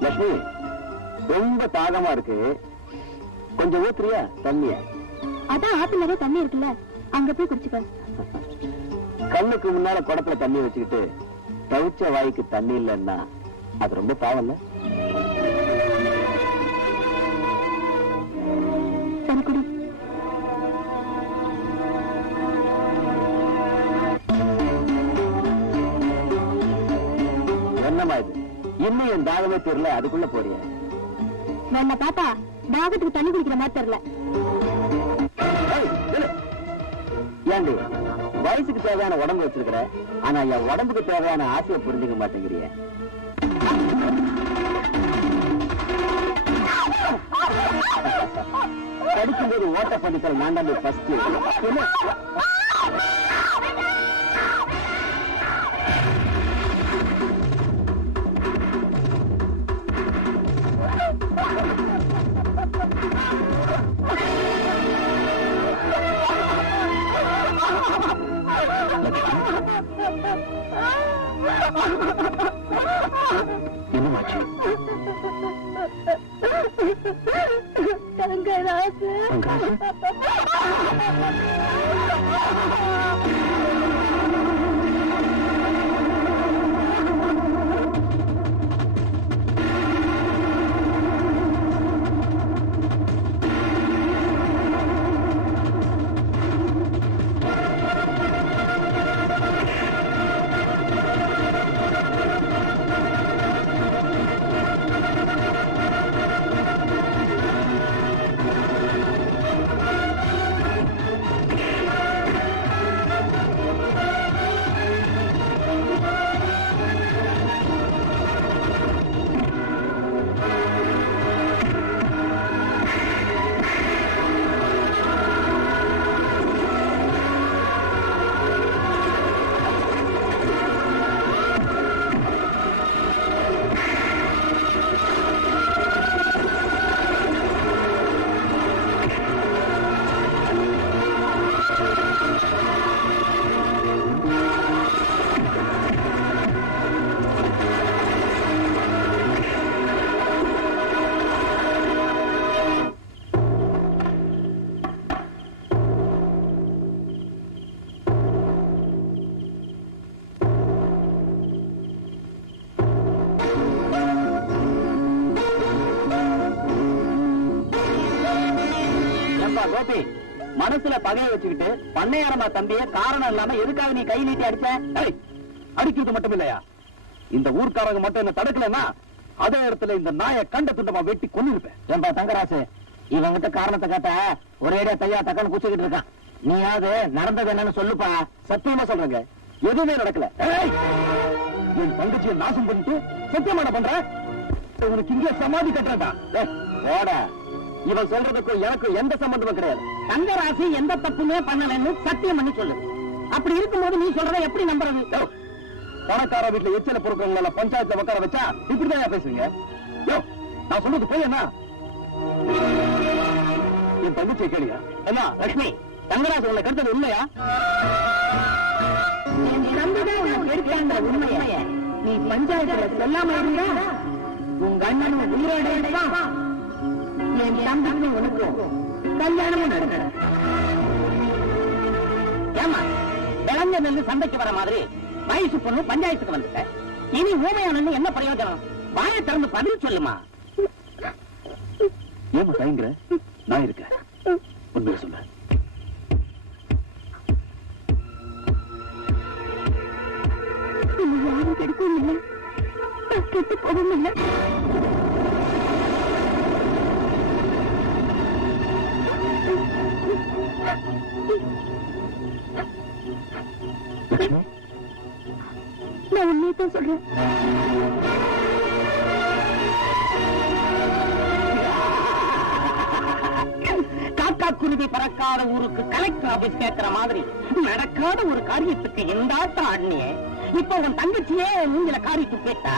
லட்சுமி, ரொம்ப தாகமா இருக்கு, கொஞ்சம் ஊத்துறியா தண்ணிய? அதான் ஆத்துல நிறைய தண்ணி இருக்குல்ல, அங்க போய் குடிச்சுக்க. கண்ணுக்கு முன்னால குடத்துல தண்ணி வச்சுக்கிட்டு தவிச்ச வாய்க்கு தண்ணி இல்லைன்னா அது ரொம்ப பாவம் இல்ல? சரி குடி. என்னமா இது, இன்னும் என் தாகமே தெரியல, அதுக்குள்ள போறிய? என்ன பார்த்தா தாகத்துக்கு தண்ணி குடிக்கிற மாதிரி தெரியல. ஏண்டி, வயசுக்கு தேவையான உடம்பு வச்சிருக்கிற, ஆனா என் உடம்புக்கு தேவையான ஆசையை புரிஞ்சுக்க மாட்டேங்கிறிய. படிக்கும்போது ஓட்ட பண்ணித்தர நான் தான் ஃபர்ஸ்ட். என்னமாச்சு? தங்கராசு கோபி, மனசுல பகையை வச்சுக்கிட்டு பண்ணையாரமா தம்பிய காரணம் இல்லாம எதுக்காக நீ கை நீட்டி அடிச்ச? அடிக்கிறது மட்டும் இல்லையா, இந்த ஊர்க்காரங்க மட்டும் என்ன தடுக்கலன்னா அதே இடத்துல இந்த நாயை கண்ட துண்டமா வெட்டி கொன்னிருப்பேன். ஏன்பா தங்கராசு, இவங்கிட்ட காரணத்தை கேட்ட ஒரே தையா தக்கன்னு குச்சிக்கிட்டு இருக்கான். நீயாவது நடந்தது என்னன்னு சொல்லுப்பா. சத்தியமா சொல்றேங்க, எதுவுமே நடக்கல. என் தங்கச்சியை நாசம் பண்ணிட்டு சத்தியமான பண்ற உனக்கு இங்கே சமாதி கட்டுறதா? ஓட, இவன் சொல்றதுக்கும் எனக்கும் எந்த சம்பந்தமும் கிடையாது. தங்கராசி எந்த தப்புமே பண்ணலன்னு சத்தியம் பண்ணி சொல்லு. அப்படி இருக்கும்போது நீ சொல்றத எப்படி நம்புறது? பணக்கார வீட்டுல எச்சல பொருட்கள் பஞ்சாயத்துல உட்கார வச்சா இப்படிதான் பேசுவீங்க. நான் சொல்றது போய் என்ன? என் தங்கச்சியை கேளியா? என்ன லட்சுமி, தங்கராசு உங்களை கருத்தது உண்மையா? உண்மைய நீ பஞ்சாயத்துல சொல்லாம இருந்தா உங்க அண்ணனும் உயிரோட இருப்பான். என் தம்பிக்கும் உனக்கும் கல்யாணமும் நடக்கும். ஏமா இளஞ்ச நெல்லு சந்தைக்கு வர மாதிரி வயசு பொண்ணு பஞ்சாயத்துக்கு வந்துட்ட. இனி ஊமையான என்ன பிரயோஜனம்? வாயை திறந்து பதில் சொல்லுமா. ஏமா தயங்குற? நான் இருக்கேன், உண்மையை சொல்ல. யாரும் கெடுக்கவும் இல்லை, கெட்டு போகவும் இல்லை. லட்சுமி, நான் உண்மையத்தான் சொல்றேன். காக்கா குருவி பறக்காத ஊருக்கு கலெக்டர் ஆபீஸ் கேட்கிற மாதிரி நடக்காத ஒரு காரியத்துக்கு எந்தாட்டம் ஆடினியே. இப்ப உன் தங்கச்சியே மூஞ்சில காரி துப்பிட்டா,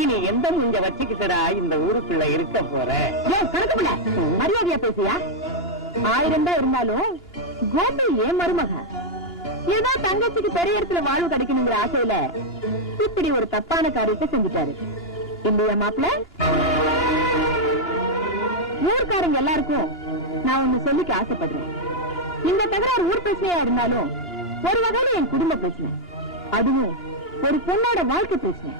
இனி எந்த மூஞ்ச வச்சுக்கிட்டா இந்த ஊருக்குள்ள இருக்க போற? கணக்குல மரியாதையா பேசியா? 1000 தான் இருந்தாலும் கோபி ஏன் மருமக? ஏதோ தங்கச்சிக்கு பெரிய இடத்துல வாழ்வு கிடைக்கணுங்கிற ஆசையில இப்படி ஒரு தப்பான காரியத்தை செஞ்சுட்டாரு இல்லையா மாப்பிள்ள? ஊர்க்காரங்க எல்லாருக்கும் நான் ஒண்ணு சொல்லிக்க ஆசைப்படுறேன். இந்த தகராறு ஊர் பிரச்சனையா இருந்தாலும் ஒரு வகையில என் குடும்ப பிரச்சனை, அதுவும் ஒரு பொண்ணோட வாழ்க்கை பிரச்சனை.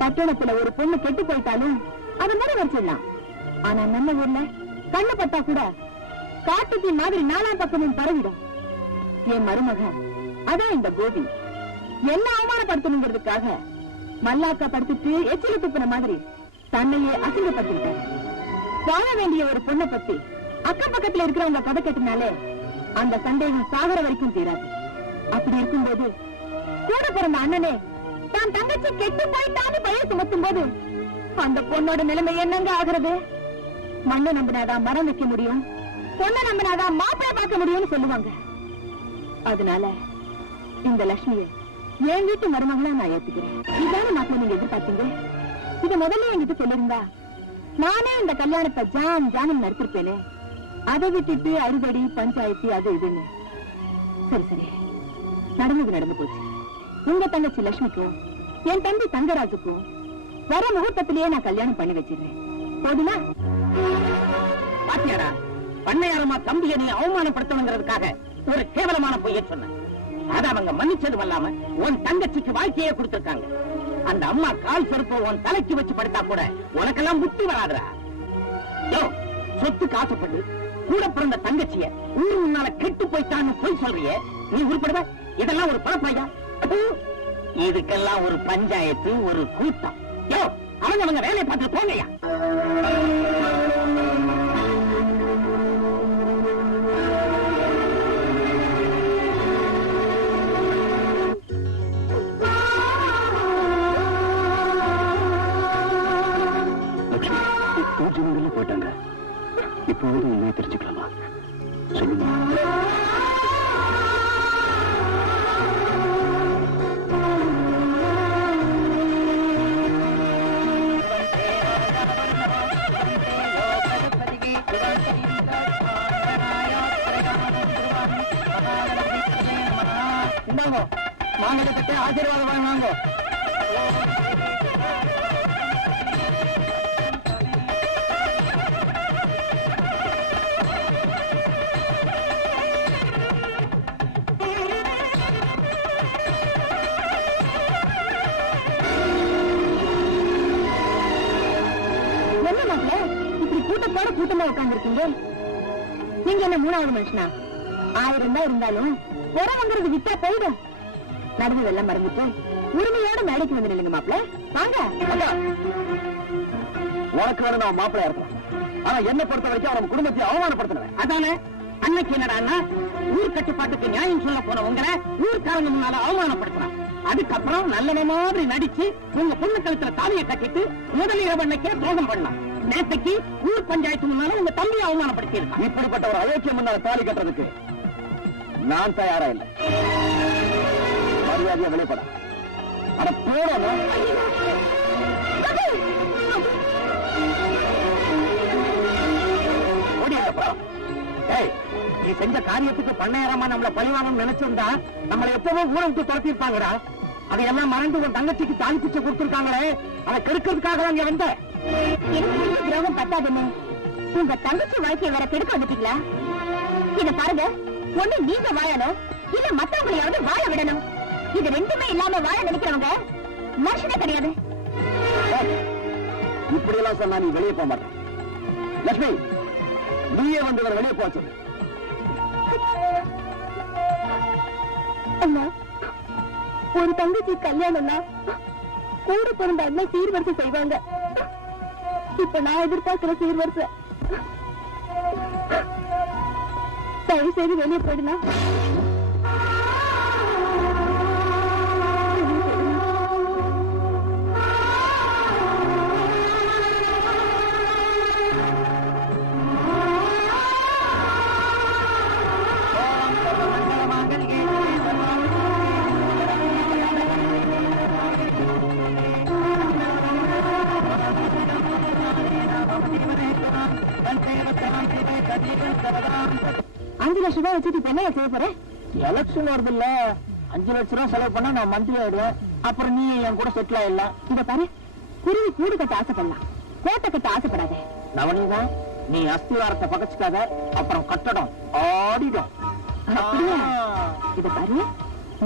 பட்டணத்துல ஒரு பொண்ணு கெட்டு போயிட்டாலும் அது மாதிரி வச்சிடலாம். ஆனா நம்ம ஊர்ல கண்ணு பட்டா கூட காட்டுத்தீ மாதிரி 4 பக்கமும் பரவிடும். என் மருமக அதான் இந்த கோபி என்ன அவமானப்படுத்தணுங்கிறதுக்காக மல்லாக்கா படுத்துட்டு எச்சில துப்புன மாதிரி தன்னையே அசிங்கப்படுத்திட்டார். வாழ வேண்டிய ஒரு பொண்ணை பத்தி அக்கம் பக்கத்துல இருக்கிறவங்க கதை கட்டினாலே அந்த சந்தேகம் சாகர வரைக்கும் தீராது. அப்படி இருக்கும்போது கூட பிறந்த அண்ணனே தான் தங்கச்சி கெட்டு போயிட்டான்னு பயிர் சுமத்தும் போது அந்த பொண்ணோட நிலைமை என்னங்க ஆகிறது? மண்ணை நம்பினாதான் மரம் வைக்க முடியும், பொண்ணை நம்பினாதான் மாப்பிள்ளை பார்க்க முடியும்னு சொல்லுவாங்க. அதனால இந்த லட்சுமியை என் வீட்டு மருமகளா நான் ஏத்துக்கிறேன். இதான மாப்பிள்ளை நீங்க எதிர்பார்த்தீங்க? இத முதல்ல என்கிட்ட சொல்லிருந்தா நானே இந்த கல்யாணத்தை ஜானம் நடத்திருப்பேனே. அதை விட்டுட்டு அறுபடி பஞ்சாயத்து அது இதுன்னு. சரி சரி, நடந்து போச்சு. உங்க தங்கச்சி லட்சுமிக்கும் என் தம்பி தங்கராஜுக்கும் வர முகூர்த்தத்திலேயே நான் கல்யாணம் பண்ணி வச்சிருக்கேன். போதுமா? பாத்தியாடா, பண்ணையாரமா தம்பியை நீ அவமானப்படுத்தணுங்கிறதுக்காக ஒரு கேவலமான பொய்ய சொன்ன. அதை அவங்க மன்னிச்சதும் இல்லாம உன் தங்கச்சிக்கு வாழ்க்கையே கொடுத்திருக்காங்க. அந்த அம்மா கால் செருப்ப உன் தலைக்கு வச்சு படுத்தா கூட உனக்கெல்லாம் புத்தி வராதுடா. யோ, சொத்துக்கு ஆசைப்பட்டு கூட பிறந்த தங்கச்சிய ஊரு முன்னால கெட்டு போய்த்தான்னு போய் சொல்றியே, நீ உருப்படுவ? இதெல்லாம் ஒரு பழப்பையா? இதுக்கெல்லாம் ஒரு பஞ்சாயத்து, ஒரு கூட்டம். யோ, அவங்க வேலையை பார்த்து போங்கயா. போயிட்டாங்க. இப்போது உண்மையை தெரிஞ்சுக்கலாமா? சொல்லுமா. இந்தாங்க மாங்கலை கட்டி ஆசீர்வாதம் வாங்க. கூட்டமா உட்கார்ந்துருக்கீங்க. நீங்க என்ன 3வது மனுஷனா? 1000 தான் இருந்தாலும் உரம் வாங்குறது விட்டா போயிடும். நடந்ததெல்லாம் மறந்துட்டு உரிமையோட மேடைக்கு வந்து நில்லுங்க மாப்பிள்ள. வாங்க. உனக்கு வேணும் நான் மாப்பிள்ளையா இருக்கலாம். ஆனா என்ன பொறுத்த வரைக்கும் அவன் குடும்பத்தை அவமானப்படுத்தினேன். அதானே அன்னைக்கு என்னடா ஊர் கட்டுப்பாட்டுக்கு நியாயம் சொல்ல போன உங்களை ஊர்க்காரங்க முன்னால அவமானப்படுத்தினான். அதுக்கப்புறம் நல்ல மாதிரி நடிச்சு உங்க பொண்ணு கழுத்துல தாலியை கட்டிட்டு முதலிரவு அன்னைக்கே துரோகம் பண்ணலாம். நேற்றைக்கு ஊர் பஞ்சாயத்து முன்னால உங்க தம்பியை அவமானப்படுத்தி இருக்கான். இப்படிப்பட்ட ஒரு அயோக்கியம் முன்னால தாலி கட்டுறதுக்கு நான் தயாரா இல்லை. மரியாதையா வெளிப்பட அட போறோம். நீ செஞ்ச காரியத்துக்கு பண்ணையாரமா நம்மள பழிவாங்கன்னு நினைச்சிருந்தா நம்மள எப்பவோ ஊரை விட்டு துரத்திருப்பாங்கடா. அதையெல்லாம் மறந்து உன் தங்கச்சிக்கு தாலி பிச்சை கொடுத்திருக்காங்களே, அதை கெடுக்கிறதுக்காக அங்க வந்த துரோகம் பத்தாதுன்னு உங்க தங்கச்சி வாழ்க்கையை வேற கெடுக்க வந்துட்டீங்களா? இத பாருங்க, ஒண்ணு நீங்க வாழணும், இல்ல மத்தவங்களையாவது வாழ விடணும். இது ரெண்டுமே இல்லாம வாழ நினைக்கிறவங்க மனுஷனே கிடையாது. இப்படி எல்லாம் சொன்னா நீ வெளியே போக மாட்டேன். லட்சுமி, நீயே வந்து வெளியே போச்சு. அண்ணா, ஒரு தங்கச்சி கல்யாணம்னா கூட பிறந்த அண்ணன் சீர்வரிசை செய்வாங்க. இப்ப நான் எதிர்பார்க்கிற சீர்வரிசை தயவு செய்து வெளியே போயிடலாம். $5 லட்சம் ரூபாய் வச்சுட்டு இப்ப என்ன செய்ய போறேன்? எலக்ஷன் வருது இல்ல, 5 லட்சம் ரூபாய் செலவு பண்ணா நான் மந்திரி ஆயிடுவேன். அப்புறம் நீ என் கூட செட்டில் ஆயிடலாம். இத பாரு, குருவி கூடு கட்ட ஆசைப்படலாம், கோட்டை கட்ட ஆசைப்படாத. நவனிதா, நீ அஸ்திவாரத்தை பகச்சுக்காத, அப்புறம் கட்டடம் ஆடிடும். அப்படியா? இத பாரு,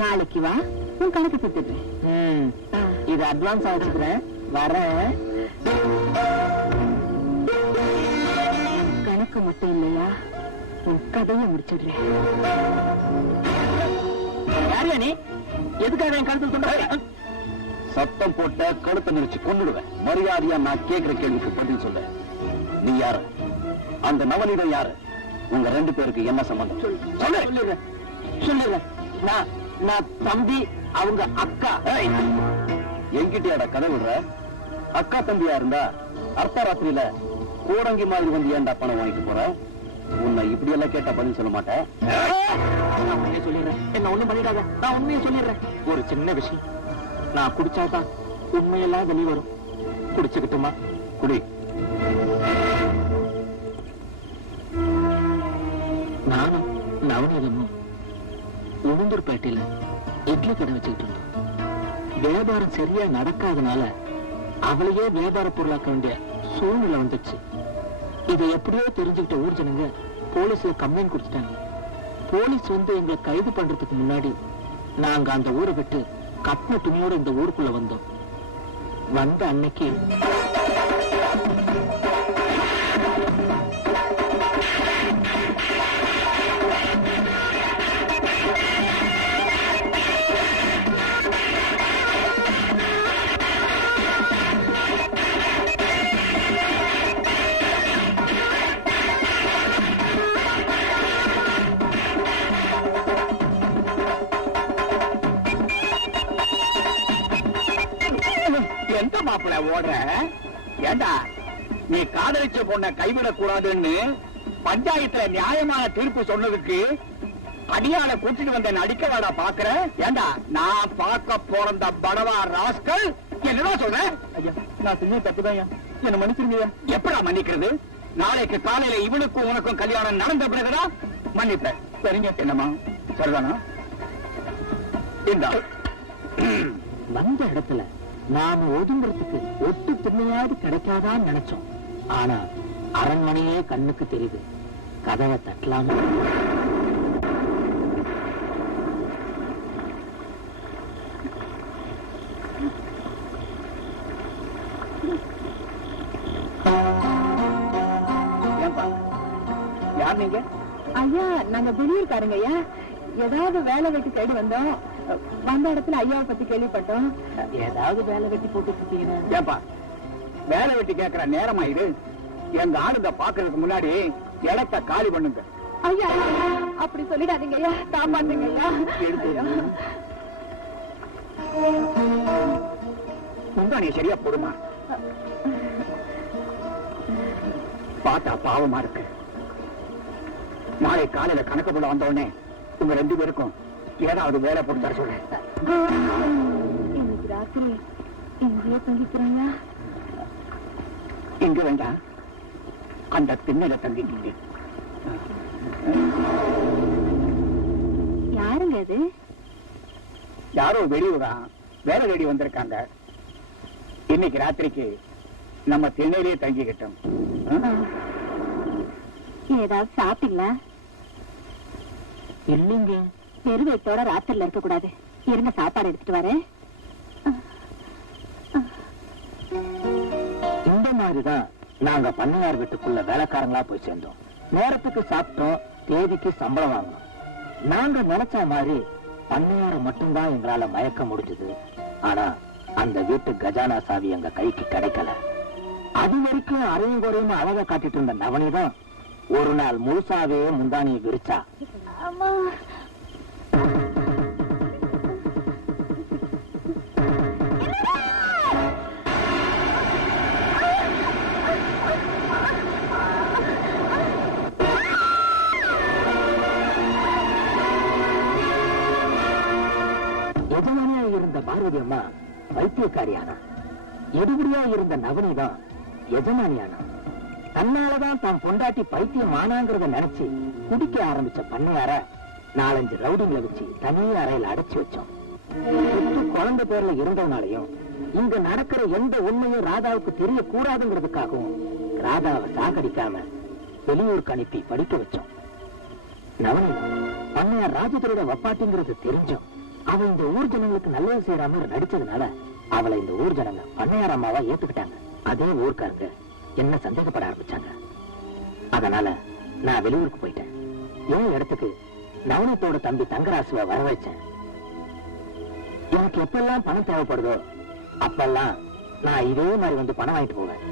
நாளைக்கு வா, உன் கணக்கு கொடுத்துடுறேன். இது அட்வான்ஸ் வச்சுக்கிறேன், வரேன். கணக்கு மட்டும் இல்லையா, உன் கதையை முடிச்சிடுறேன். யாரியா நீ? எதுக்காக என் கழுத்தில் சொல்ற? சத்தம் போட்ட கழுத்தை நெரிச்சு கொன்னுடுவேன். மரியாதையா நான் கேட்கிற கேள்விக்கு பதில் சொல்ல. நீ யாரு? அந்த நவநீதம் யாரு? உங்க 2 பேருக்கு என்ன சம்பந்தம்? சொல்லுங்க. நான் தம்பி, அவங்க அக்கா. என்கிட்டயாட கதை விடுற? அக்கா தம்பியா இருந்தா அர்த்தராத்திரியில கூடங்கி மாதிரி வந்து ஏன்டா பணம் வாங்கிட்டு போற? உன்னை இப்படி எல்லாம் கேட்டா பதில் சொல்ல மாட்டேன். நான் உண்மையை சொல்லிடுறேன். என்ன ஒண்ணும் பண்ணிடாத, நான் உண்மையை சொல்லிடுறேன். ஒரு சின்ன விஷயம், நான் குடிச்சாதான் உண்மையெல்லாம் வெளியே வரும். குடிச்சுக்கிட்டுமா? குடி. நானும் நவநீதமும் உளுந்தூர்பேட்டையில இட்லி கடை வச்சுக்கிட்டு இருந்தோம். வியாபாரம் சரியா நடக்காதனால அவளையே வியாபார பொருளாக்க வேண்டிய சூழ்நிலை வந்துச்சு. இதை எப்படியோ தெரிஞ்சுக்கிட்ட ஊர் ஜனங்க போலீஸ்ல கம்ப்ளைண்ட் கொடுத்துட்டாங்க. போலீஸ் வந்து எங்களை கைது பண்றதுக்கு முன்னாடி நாங்க அந்த ஊரை விட்டு கட்டின துணியோட இந்த ஊருக்குள்ள வந்தோம். வந்த அன்னைக்கு எந்த மாப்பிள்ள ஓடுற? ஏண்டா, நீ காதலிச்ச பொண்ணை கைவிடக் கூடாதுன்னு பஞ்சாயத்துல நியாயமான தீர்ப்பு சொன்னதுக்கு அடியால கூட்டிட்டு வந்த நடிக்கவாடா பாக்குற? ஏண்டா, நான் பார்க்க போறந்த படவா ராஸ்கல் என்னதான் சொல்றேன்? நான் செஞ்ச தப்புதான், என்ன மன்னிச்சிருங்க. எப்படா மன்னிக்கிறது? நாளைக்கு காலையில இவனுக்கும் உனக்கும் கல்யாணம் நடந்த பிறகுதான் மன்னிப்பேன். சரிங்க. என்னமா சரிதானா? வந்த இடத்துல நாம ஒதுங்கிறதுக்கு ஒட்டு திண்ணையாவது கிடைக்காதான்னு நினைச்சோம். ஆனா அரண்மனையே கண்ணுக்கு தெரியுது. கதவை தட்டலாமா? யார் நீங்க? ஐயா, நாங்க வெளியூர்காரங்க ஐயா. ஏதாவது வேலை வைத்து தேடி வந்தோம். வந்த இடத்துல ஐயாவை பத்தி கேள்விப்பட்டோம். ஏதாவது வேலை வெட்டி போட்டு இருக்கீங்க? ஏப்பா வேலை வெட்டி கேட்கிற நேரமா இது? எங்க ஆளுங்க பாக்குறதுக்கு முன்னாடி இடத்தை காலி பண்ணுங்க. ஐயா அப்படி சொல்லிடாதீங்க ஐயா, காப்பாத்துங்க ஐயா. முந்தானி சரியா போடுமா? பார்த்தா பாவமா இருக்கு. நாளை காலையில கணக்கு போட வந்த உடனே உங்க 2 பேருக்கும் ஏதாவது வேலை போட்டு தர சொல்றேன். இன்னைக்கு ராத்திரி இங்கேயே தங்கிக்கிறேங்க. இங்க வேண்டாம், அந்த திண்ணையில தங்கிட்டீங்க. யாருங்க அது? யாரோ வெளியூரா வேலை தேடி வந்திருக்காங்க. இன்னைக்கு ராத்திரிக்கு நம்ம திண்ணையிலேயே தங்கிக்கிட்டோம். ஏதாவது சாப்பிட்டீங்களா? இல்லைங்க. பெருவெட்டோட ராத்திரில இருக்க கூடாது. இருங்க, சாப்பாடு எடுத்துட்டு வரேன். இந்த மாதிரிதான் நாங்க பண்ணையார் வீட்டுக்குள்ள வேலைக்காரங்களா போய் சேர்ந்தோம். நேரத்துக்கு சாப்பிட்டோம், தேதிக்கு சம்பளம் வாங்கணும். நாங்க நினைச்ச மாதிரி பண்ணையார மட்டும்தான் எங்களால மயக்க முடிஞ்சது. ஆனா அந்த வீட்டு கஜானா சாவி எங்க கைக்கு கிடைக்கல. அது வரைக்கும் அரையும் குறையும் அழகா காட்டிட்டு இருந்த நவனிதான் ஒரு நாள் முழுசாவே முந்தானியை விரிச்சா. எஜமானியா இருந்த பார்வதி அம்மா வைத்தியக்காரியானா, எடுபடியா இருந்த நவனிதான் எஜமானியானா. தன்னாலதான் தான் பொண்டாட்டி பைத்தியம் ஆனாங்கிறத நினைச்சு குடிக்க ஆரம்பிச்ச பண்ணையார 4-5 ரவுடிங்களை வச்சு தனி அறையில அடைச்சு வச்சோம். குழந்தை பேர்ல இருந்ததுனாலையும் இங்க நடக்கிற எந்த உண்மையும் ராதாவுக்கு தெரியக்கூடாதுங்கிறதுக்காகவும் ராதாவை சாகடிக்காம வெளியூருக்கு அனுப்பி படிக்க வச்சோம். நவனி பண்ணையார் ராஜதுரோட வப்பாட்டிங்கிறது தெரிஞ்சோம் அவ இந்த ஊர் ஜனங்களுக்கு நல்லது செய்யற மாதிரி நடிச்சதுனால அவளை இந்த ஊர் ஜனங்க பண்ணையார் அம்மாவா ஏத்துக்கிட்டாங்க. அதே ஊர்க்காரங்க என்ன சந்தேகப்பட ஆரம்பிச்சாங்க. அதனால நான் வெளியூருக்கு போயிட்டேன். என் இடத்துக்கு நவனத்தோட தம்பி தங்கராசுவ வர வச்சேன். எனக்கு எப்பெல்லாம் பணம் தேவைப்படுதோ அப்பெல்லாம் நான் இதே மாதிரி வந்து பணம் வாங்கிட்டு போவேன்.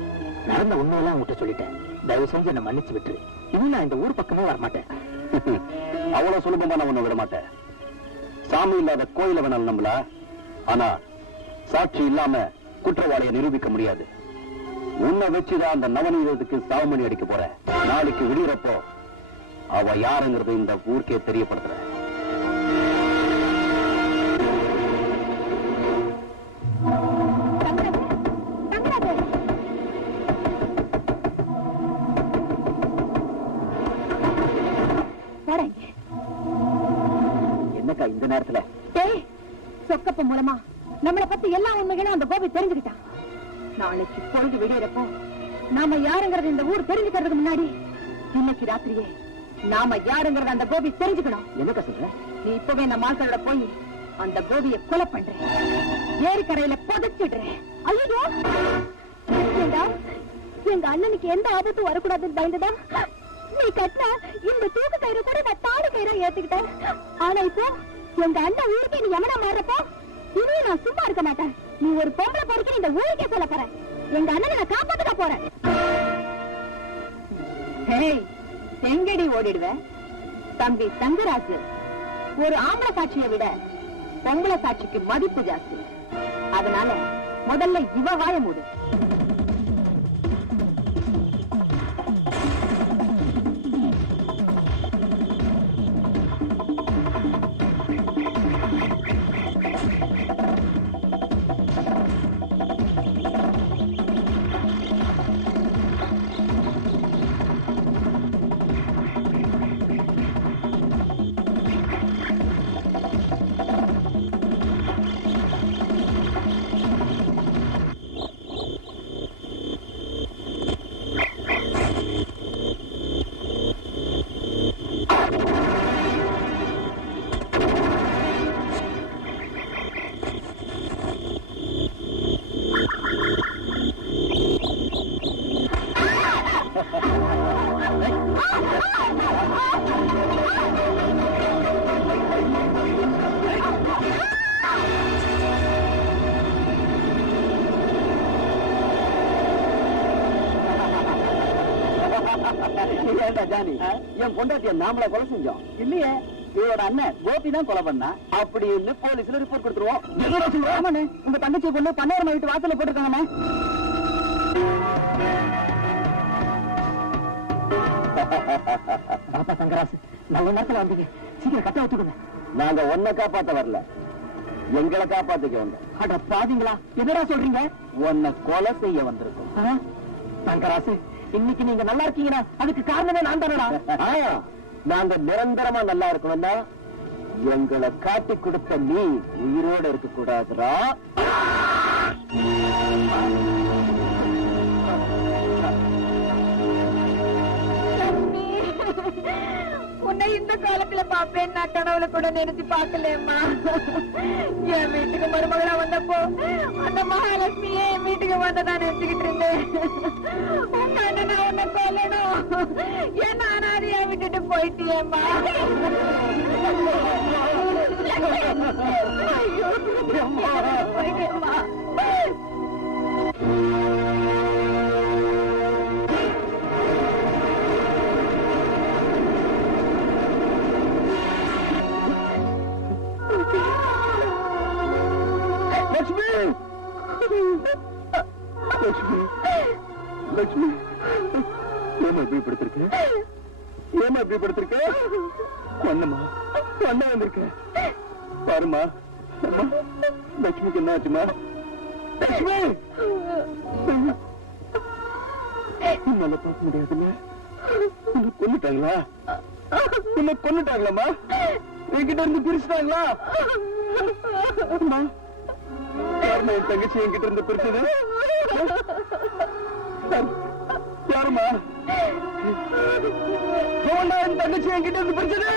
நடந்த உண்மையெல்லாம் உங்ககிட்ட சொல்லிட்டேன். தயவு செஞ்சு என்ன மன்னிச்சு விட்டுரு. இனி நான் இந்த ஊர் பக்கமே வரமாட்டேன். அவ்வளவு சுலபமா நான் ஒண்ணு விட மாட்டேன். சாமி இல்லாத கோயில வேணாலும் நம்பல, ஆனா சாட்சி இல்லாம குற்றவாளியை நிரூபிக்க முடியாது. உன்னை வச்சுதான் அந்த நவநீதத்துக்கு சாவமணி அடிக்க போற. நாளைக்கு விடியறப்போ அவ யாருங்கிறது இந்த ஊருக்கே தெரியப்படுத்துற. என்னக்கா இந்த நேரத்துல? சொக்கப்ப மூலமா நம்மளை பத்தி எல்லா உண்மைகளும் அந்த கோபி தெரிஞ்சுக்கிட்டான். நாளைக்கு பொழுது விடியறப்போ நாம யாருங்கிறது இந்த ஊர் தெரிஞ்சுக்கிறதுக்கு முன்னாடி இன்னைக்கு ராத்திரியே நாம யாருங்கிறத அந்த கோபி தெரிஞ்சுக்கணும். என்னக்கா சொல்ற? நீ இப்பவே நம்ம ஆட்களோட போய் அந்த கோபியை கொலை பண்ற, ஏரிக்கரையில புதைச்சிடுற. ஐயோ, எங்க அண்ணனுக்கு எந்த ஆபத்தும் வரக்கூடாதுன்னு பயந்துதான் நீ கட்டின இந்த தூக்கு கயிறு கூட நான் தாலி கயிறா ஏத்துக்கிட்டேன். ஆனா இப்போ எங்க அண்ணன் ஊருக்கே நீ எமனா மாறப்போ இனியும் நான் சும்மா இருக்க மாட்டேன். நீ ஒரு பொம்பளை பொறுக்கி இந்த ஊருக்கே சொல்ல போற. எங்க அண்ணனை நான் காப்பாத்துக்க போறேன். எங்கடி ஓடிடுவ தம்பி தங்கராசு? ஒரு ஆம்பளை சாட்சியை விட பொம்பளை சாட்சிக்கு மதிப்பு ஜாஸ்தி. அதனால முதல்ல இவ வாய மூடு. ஏண்டா ஜானி, என் பொண்டாட்டிய நாமளா கொலை செஞ்சோம்? இல்லையே, இவரோட அண்ணன் கோபி தான் கொலை பண்ணா. அப்படின்னு போலீஸ்ல ரிப்போர்ட் கொடுத்துருவோம். என்னடா சொல்ற? ஆமாண்ணே, உங்க தங்கச்சியை கொண்டு பண்ணாயிரம் வீட்டு வாசல்ல போட்டுருக்காங்கண்ணே. பாப்பா தங்கராசு, நல்ல நேரத்துல வந்தீங்க. சீக்கிரம் கட்ட வச்சுக்கோங்க. நாங்க ஒன்ன காப்பாத்த வரல, எங்களை காப்பாத்திக்க வந்தோம். அட பாத்தீங்களா, என்னடா சொல்றீங்க? உன்னை கொலை செய்ய வந்திருக்கோம். தங்கராசு, இன்னைக்கு நீங்க நல்லா இருக்கீங்கன்னா அதுக்கு காரணமே நான் தானடா. நாங்க நிரந்தரமா நல்லா இருக்கணும்னா எங்களை காட்டி கொடுத்த நீ உயிரோட இருக்க கூடாதுரா. உன்னை இந்த காலத்துல பாப்பேன் நான் கனவுல கூட நினைச்சு பாக்கலம்மா. என் வீட்டுக்கு மருமகளா வந்தப்போ அந்த மகாலட்சுமியே என் வீட்டுக்கு வந்ததான் நினைச்சுக்கிட்டு இருந்தேன். உங்க அண்ணனை உன்னை கொல்லணும், என்ன அனாதையா விட்டுட்டு போயிட்டியேம்மா. ஐயோ, போயிட்டேம்மா. லட்சுமி, ஏமா இப்படி படுத்திருக்க? ஏமா இப்படி படுத்திருக்க? ஒண்ணமா ஒண்ணா வந்திருக்க பாருமா. லட்சுமிக்கு என்ன ஆச்சுமா? லட்சுமி, உன்னால பார்க்க முடியாதுல்ல. உன்னை கொன்னுட்டாங்களா? உன்னை கொன்னுட்டாங்களாமா? என்கிட்ட இருந்து பிரிச்சுட்டாங்களா? யாருமா என் தங்கச்சி என்கிட்ட இருந்து பிரிச்சது? யாருமா என் தங்கச்சி என்கிட்ட இருந்து பிரிச்சது?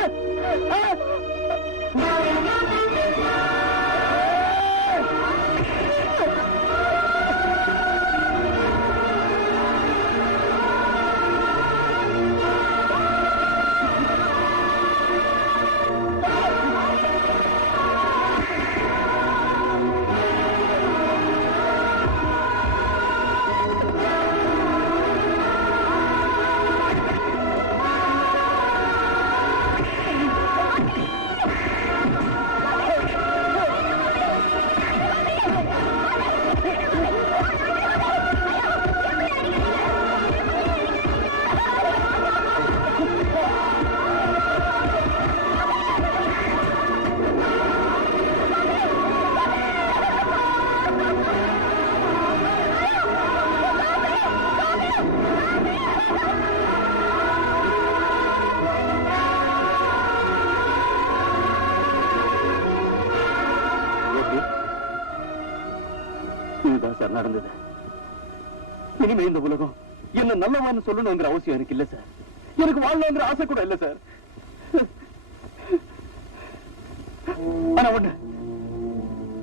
நடந்தது. இனிமே இந்த உலகம் என்ன நல்லவான்னு சொல்லணுங்கிற அவசியம் எனக்கு இல்ல சார். எனக்கு வாழணுங்கிற ஆசை கூட இல்ல சார். ஆனா ஒண்ணு,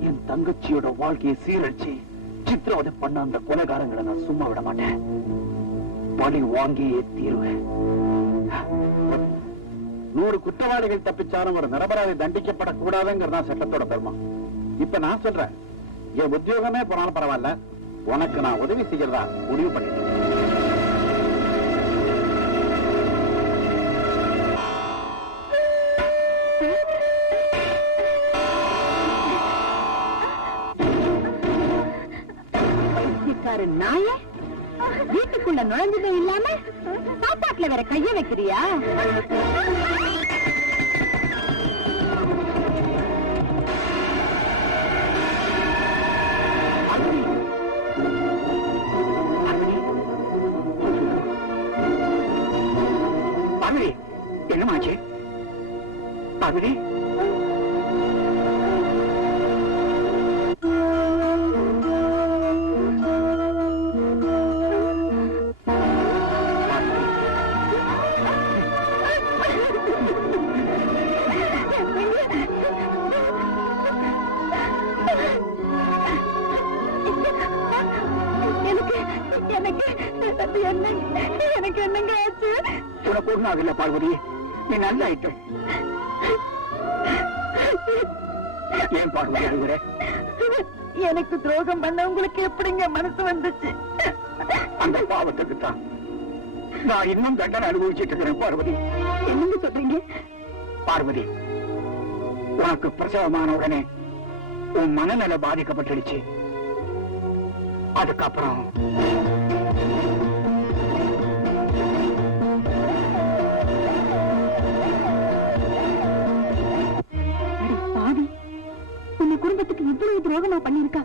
என் தங்கச்சியோட வாழ்க்கையை சீரழிச்சு சித்திரவதை பண்ண அந்த கொலைகாரங்களை நான் சும்மா விட மாட்டேன். பழி வாங்கியே தீருவேன். 100 குற்றவாளிகள் தப்பிச்சாலும் ஒரு நிரபராதி தண்டிக்கப்படக்கூடாதுங்கிறதா சட்டத்தோட தர்மம். இப்ப நான் சொல்றேன், என் உத்தியோகமே போனாலும் பரவாயில்ல, உனக்கு நான் உதவி செய்யறதா முடிவு பண்ணிட்டேன். நாய வீட்டுக்குள்ள நுழைஞ்சதும் இல்லாம சாப்பாட்டுல வேற கைய வைக்கிறியா? என்னமாச்சு பகுதி? எனக்கு என்னங்க ஆச்சு? உனக்கு ஒண்ணும் ஆகல பார்வதி, நீ நல்ல ஆயிட்ட. ஏன் பார்வதி அழுகுற? எனக்கு துரோகம் பண்ண உங்களுக்கு எப்படிங்க மனசு வந்துச்சு? அந்த பாவத்துக்கு தான் நான் இன்னும் தண்டனை அனுபவிச்சுட்டு இருக்கிறேன் பார்வதி. என்னங்க சொல்றீங்க? பார்வதி, உனக்கு பிரசவமான உடனே உன் மனநல பாதிக்கப்பட்டுடுச்சு. அதுக்கப்புறம் பாவி, உன்னை குடும்பத்துக்கு இவ்வளவு துரோகமா பண்ணிருக்கா.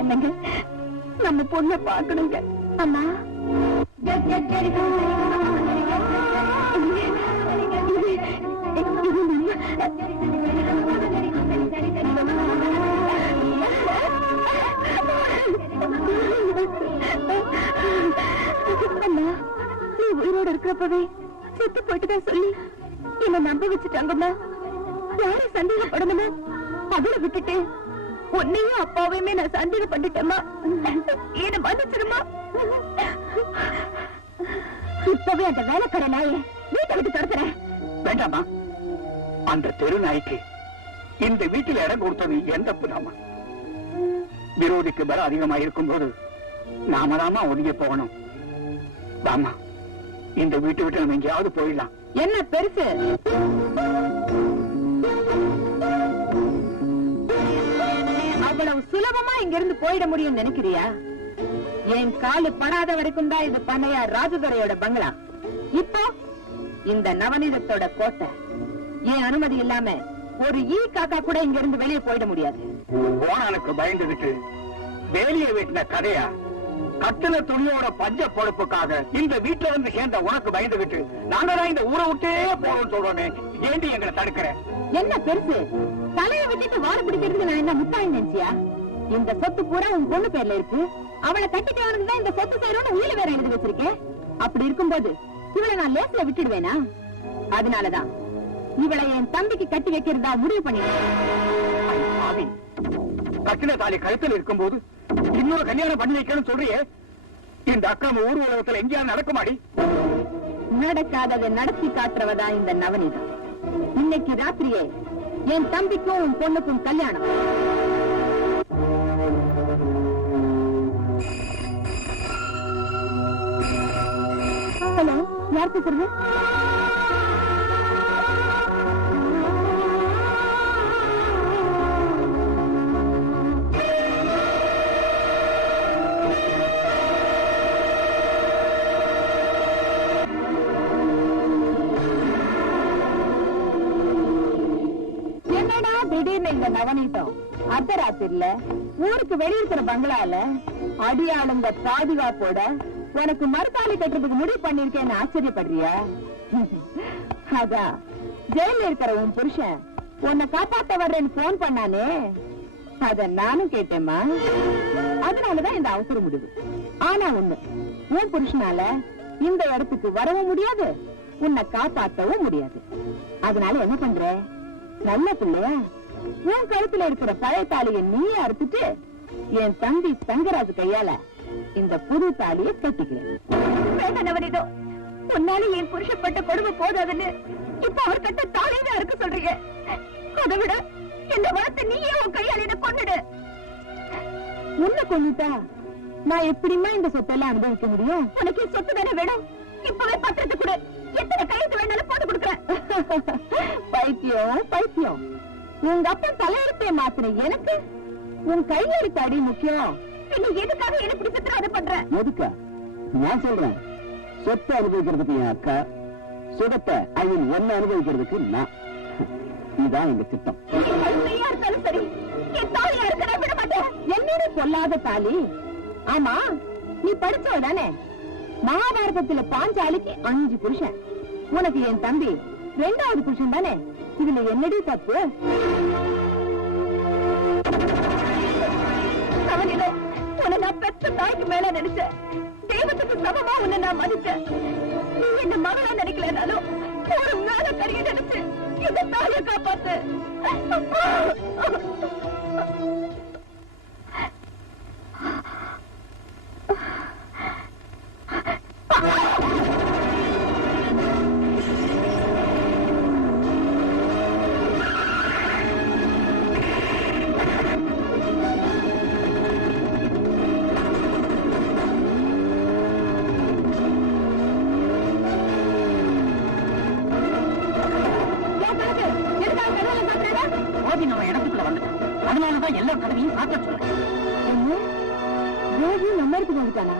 என்னங்க, நம்ம பொண்ணை பார்க்கணுங்க. அம்மா, அம்மா, நீ உயிரோட இருக்கிறப்பவே செத்து போயிட்டுதான் சொல்லி என்ன நம்ப வச்சுட்டாங்கம்மா. யாரை சந்தேகப்படணுமோ அவளை விட்டுட்டு உன்னையும் அப்பாவையுமே நான் சந்தேகம் பண்ணிட்டேம்மா. என்ன மன்னிச்சிருமா. இப்பவே அந்த வேலைக்கார நாயை வீட்டை விட்டு துரத்துறேன். வேண்டாமா, அந்த தெரு நாய்க்கு இந்த வீட்டில் இடம் கொடுத்தது எந்த புதாமா? விரோதிக்கு பலம் அதிகமா இருக்கும் போது நாம தாமா ஒதுங்கி போகணும். வாமா, இந்த வீட்டை விட்டு நம்ம எங்கேயாவது போயிடலாம். என்ன பெருசு? அவ்வளவு சுலபமா இங்க இருந்து போயிட முடியும் நினைக்கிறியா? என் காலு படாத வரைக்கும் தான் இது பண்ணையார் ராஜதுரையோட பங்களா. இப்போ இந்த நவநீதத்தோட கோட்டை. என் அனுமதி இல்லாம ஒரு ஈ காக்கா கூட இங்க இருந்து வெளியே போயிட முடியாது. போனானுக்கு பயந்துகிட்டு வேலியை வெட்டின கதையா? கட்டில துணியோட பஞ்ச பொழப்புக்காக இந்த வீட்டுல வந்து சேர்ந்த உனக்கு பயந்துகிட்டு நாங்க தான் இந்த ஊரை விட்டே போறோம்னு சொல்றோமே. ஏண்டி எங்களை தடுக்கிற? என்ன பெருசு? தலையை விட்டுட்டு வார பிடிக்கிறதுக்கு நான் என்ன முட்டாள் நினைச்சியா? இந்த சொத்து பூரா உன் பொண்ணு பேர்ல இருக்கு. அவளை கட்டிட்டவனுக்கு தான் இந்த சொத்து செய்யறோம்னு உயிரை வேற எழுதி வச்சிருக்கேன். அப்படி இருக்கும்போது இவளை நான் லேஸ்ல விட்டுடுவேனா? அதனாலதான் இவளை என் தம்பிக்கு கட்டி வைக்கிறதா முடிவு பண்ணிடுவேன். கட்டின தாலி கழுத்தில் இருக்கும்போது இன்னொரு கல்யாணம் பண்ணி வைக்கணும்னு சொல்றியே, இந்த அக்கிரம ஊர் உலகத்துல எங்கேயா நடக்குமாடி? நடக்காததை நடத்தி காட்டுறவதான் இந்த நவநீதம். இன்னைக்கு ராத்திரியே என் தம்பிக்கும் உன் பொண்ணுக்கும் கல்யாணம். ஹலோ, யார் பேசுறது? என்னடா திடீர்னு இந்த நவநீதம் அர்த்தராத்திரில ஊருக்கு வெளியிருக்கிற பங்களால அடியாளுங்க பாதுகாப்போட உனக்கு மறுத்தாலி கட்டுறதுக்கு முடிவு பண்ணிருக்கேன்னு ஆச்சரியப்படுறியா? அதான் ஜெயில இருக்கிற உன் புருஷன் உன்னை காப்பாத்த வர்றேன்னு போன் பண்ணானே, அத நானும் கேட்டேம்மா. அதனாலதான் இந்த அவசர முடிவு. ஆனா ஒண்ணு, உன் புருஷனால இந்த இடத்துக்கு வரவும் முடியாது, உன்னை காப்பாற்றவும் முடியாது. அதனால என்ன பண்ற? நல்ல பிள்ளையா உன் கழுத்துல இருக்கிற பழைய தாலியை நீயே அறுத்துட்டு என் தம்பி தங்கராஜு கையால இந்த புது தாலியை கட்டிக்கிறேன். உன்னால என் புருஷப்பட்ட கொடுமை போதாதுன்னு இப்ப அவர் கட்ட தாலியை அறுக்க சொல்றீங்க. அதை விட இந்த வளர்த்த நீயே உன் கையால என்ன கொன்னுடு. உன்னை கொன்னுட்டா நான் எப்படிமா இந்த சொத்தெல்லாம் அனுபவிக்க முடியும்? உனக்கு சொத்து தானே வேணும்? இப்பவே பத்திரத்தை கொடு, எத்தனை கையெழுத்து வேணாலும் போட்டு கொடுக்குறேன். பைத்தியம் பைத்தியம், உங்க அப்பா தலையெழுத்தை மாத்திர எனக்கு உன் கையெழுத்து அடி முக்கியம். எதுக்காக என்ன இப்படி சித்திரவதை பண்ற? எதுக்கா? நான் சொல்றேன், சொத்தை அனுபவிக்கிறதுக்கு என் அக்கா, சுகத்தை என்ன அனுபவிக்கிறதுக்கு நான். இதுதான் எங்க திட்டம். இருந்தாலும் சரி, என் தாலி அறுக்க விட மாட்டேன். என்னோட சொல்லாத தாலி. ஆமா, நீ படிச்சவ தானே? மகாபாரதத்துல பாஞ்சாலிக்கு 5 புருஷன், உனக்கு என் தம்பி 2வது புருஷன் தானே? இதுல என்னடி தப்பு? உன்னை நான் பெற்ற தாய்க்கு மேல நினைச்சேன், தெய்வத்துக்கு சமமா உன்னை நான் மதிச்சேன். நீ என்ன மகளா நினைக்கலனாலும் ஒரு மேல கரிய நினைச்சு இந்த தாயை காப்பாத்து. ரோஜி நம்ம இடத்துக்கு வந்துட்டானா?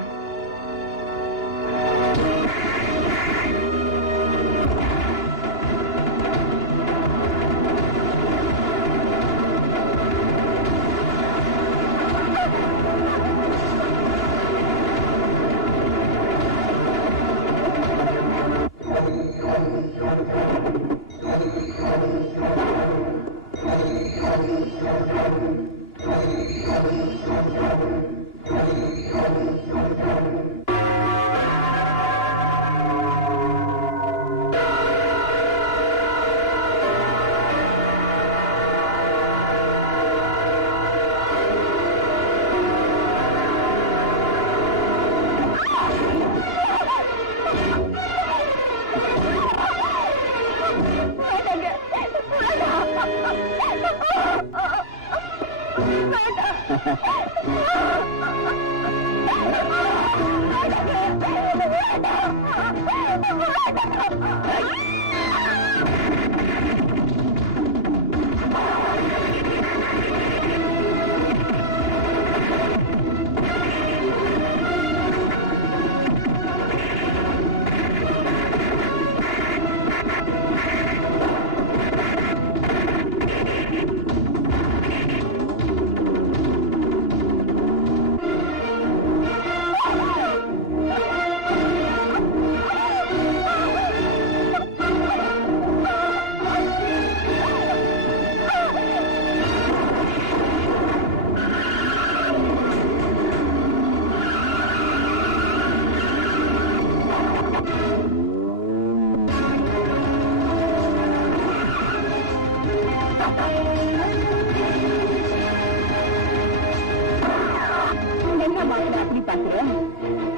அப்படி பாக்குற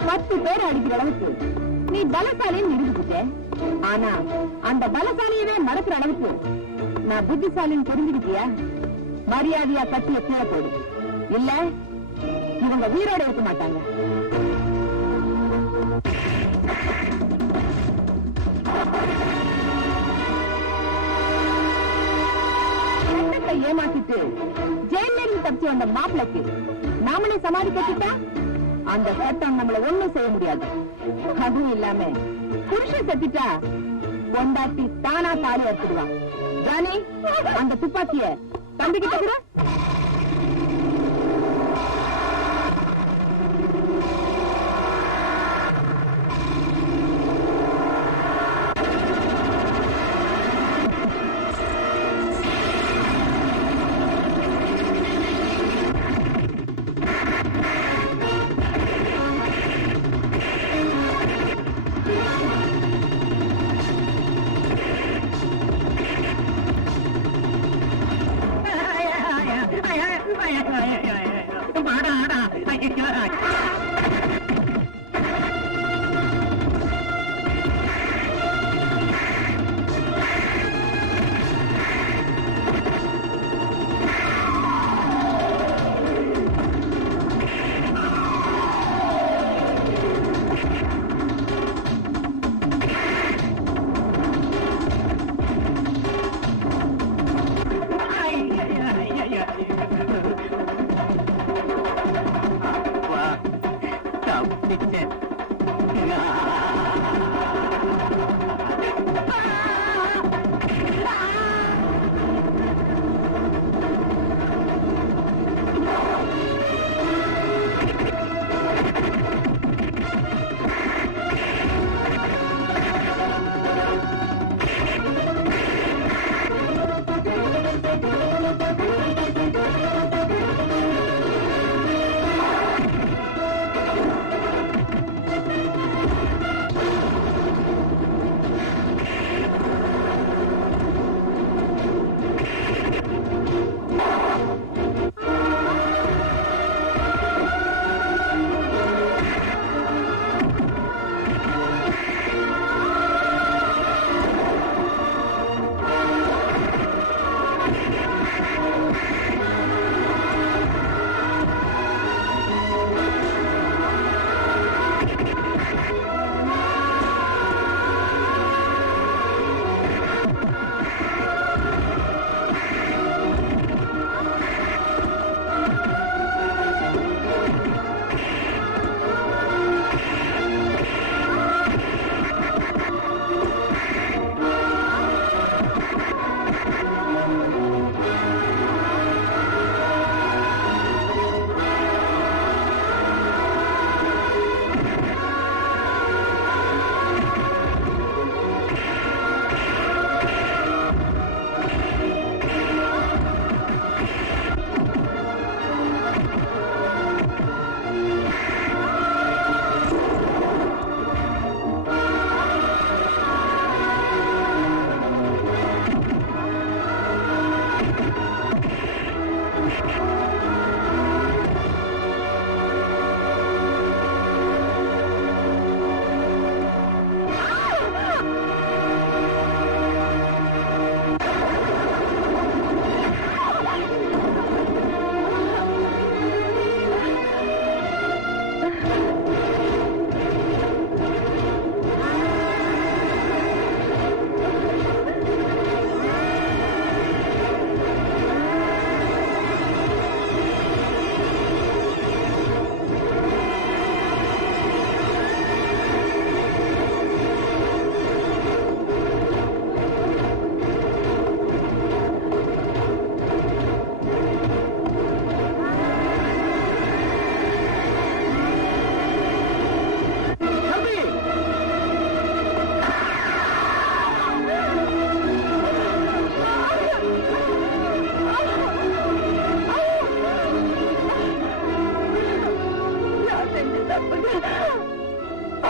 10 பேர் அடிக்கிற அளவுக்கு நீ பலசாலின்னு நிரூபிச்சுட்ட. ஆனா அந்த பலசாலியவே மறக்கிற அளவுக்கு நான் புத்திசாலின்னு தெரிஞ்சுக்கிட்டியா? மரியாதையா கட்டிய கீழே போடு, இல்ல இவங்க உயிரோட இருக்க மாட்டாங்க. ஏமாத்திட்டு ஜெயில இருந்து தப்பிச்சு வந்த மாப்பிளைக்கு நாமளே சமாதி கட்டிட்டா அந்த சட்டம் நம்மள ஒண்ணும் செய்ய முடியாது. அதுவும் இல்லாம புருஷன் செத்துட்டா பொண்டாட்டி தானா தாலி எடுத்துடுவான். ஜானி, அந்த துப்பாக்கிய தம்பிக்கிட்ட கூட.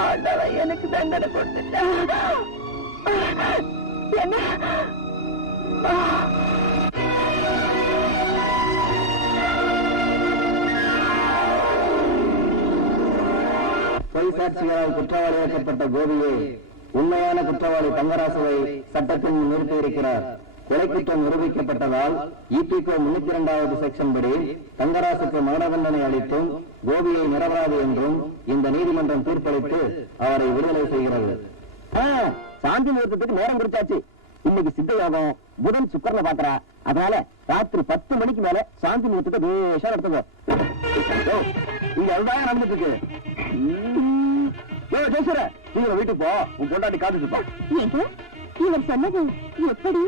ஆண்டவன் எனக்கு தண்டனை கொடுத்துட்டா. என்ன பொய் சாட்சிகளால் குற்றவாளியாக்கப்பட்ட கோபியை உண்மையான குற்றவாளி தங்கராசுவை சட்டத்தில் நிறுத்தி இருக்கிறார். கொலை குற்றம் நிரூபிக்கப்பட்டதால் இபிகோ 302வது செக்ஷன் படி தங்கராசுக்கு மரண தண்டனை அளித்தும் கோபியை நிரபராதி என்றும் இந்த நீதிமன்றம் தீர்ப்பளித்து அவரை விடுதலை செய்கிறது. சாந்தி முகூர்த்தத்துக்கு நேரம் குறிச்சாச்சு. இன்னைக்கு சித்த யோகம், புதன் சுக்கரனை பாக்குறா. அதனால ராத்திரி 10 மணிக்கு மேல சாந்தி முகூர்த்தத்தை பேஷா நடத்துங்க. இங்க அதுதான் நடந்துட்டு இருக்கு. ஜெயசுர, நீங்க வீட்டுக்கு போ, உன் பொண்டாட்டி காத்துட்டு இருப்பா. இவர் சொன்னது எப்படி?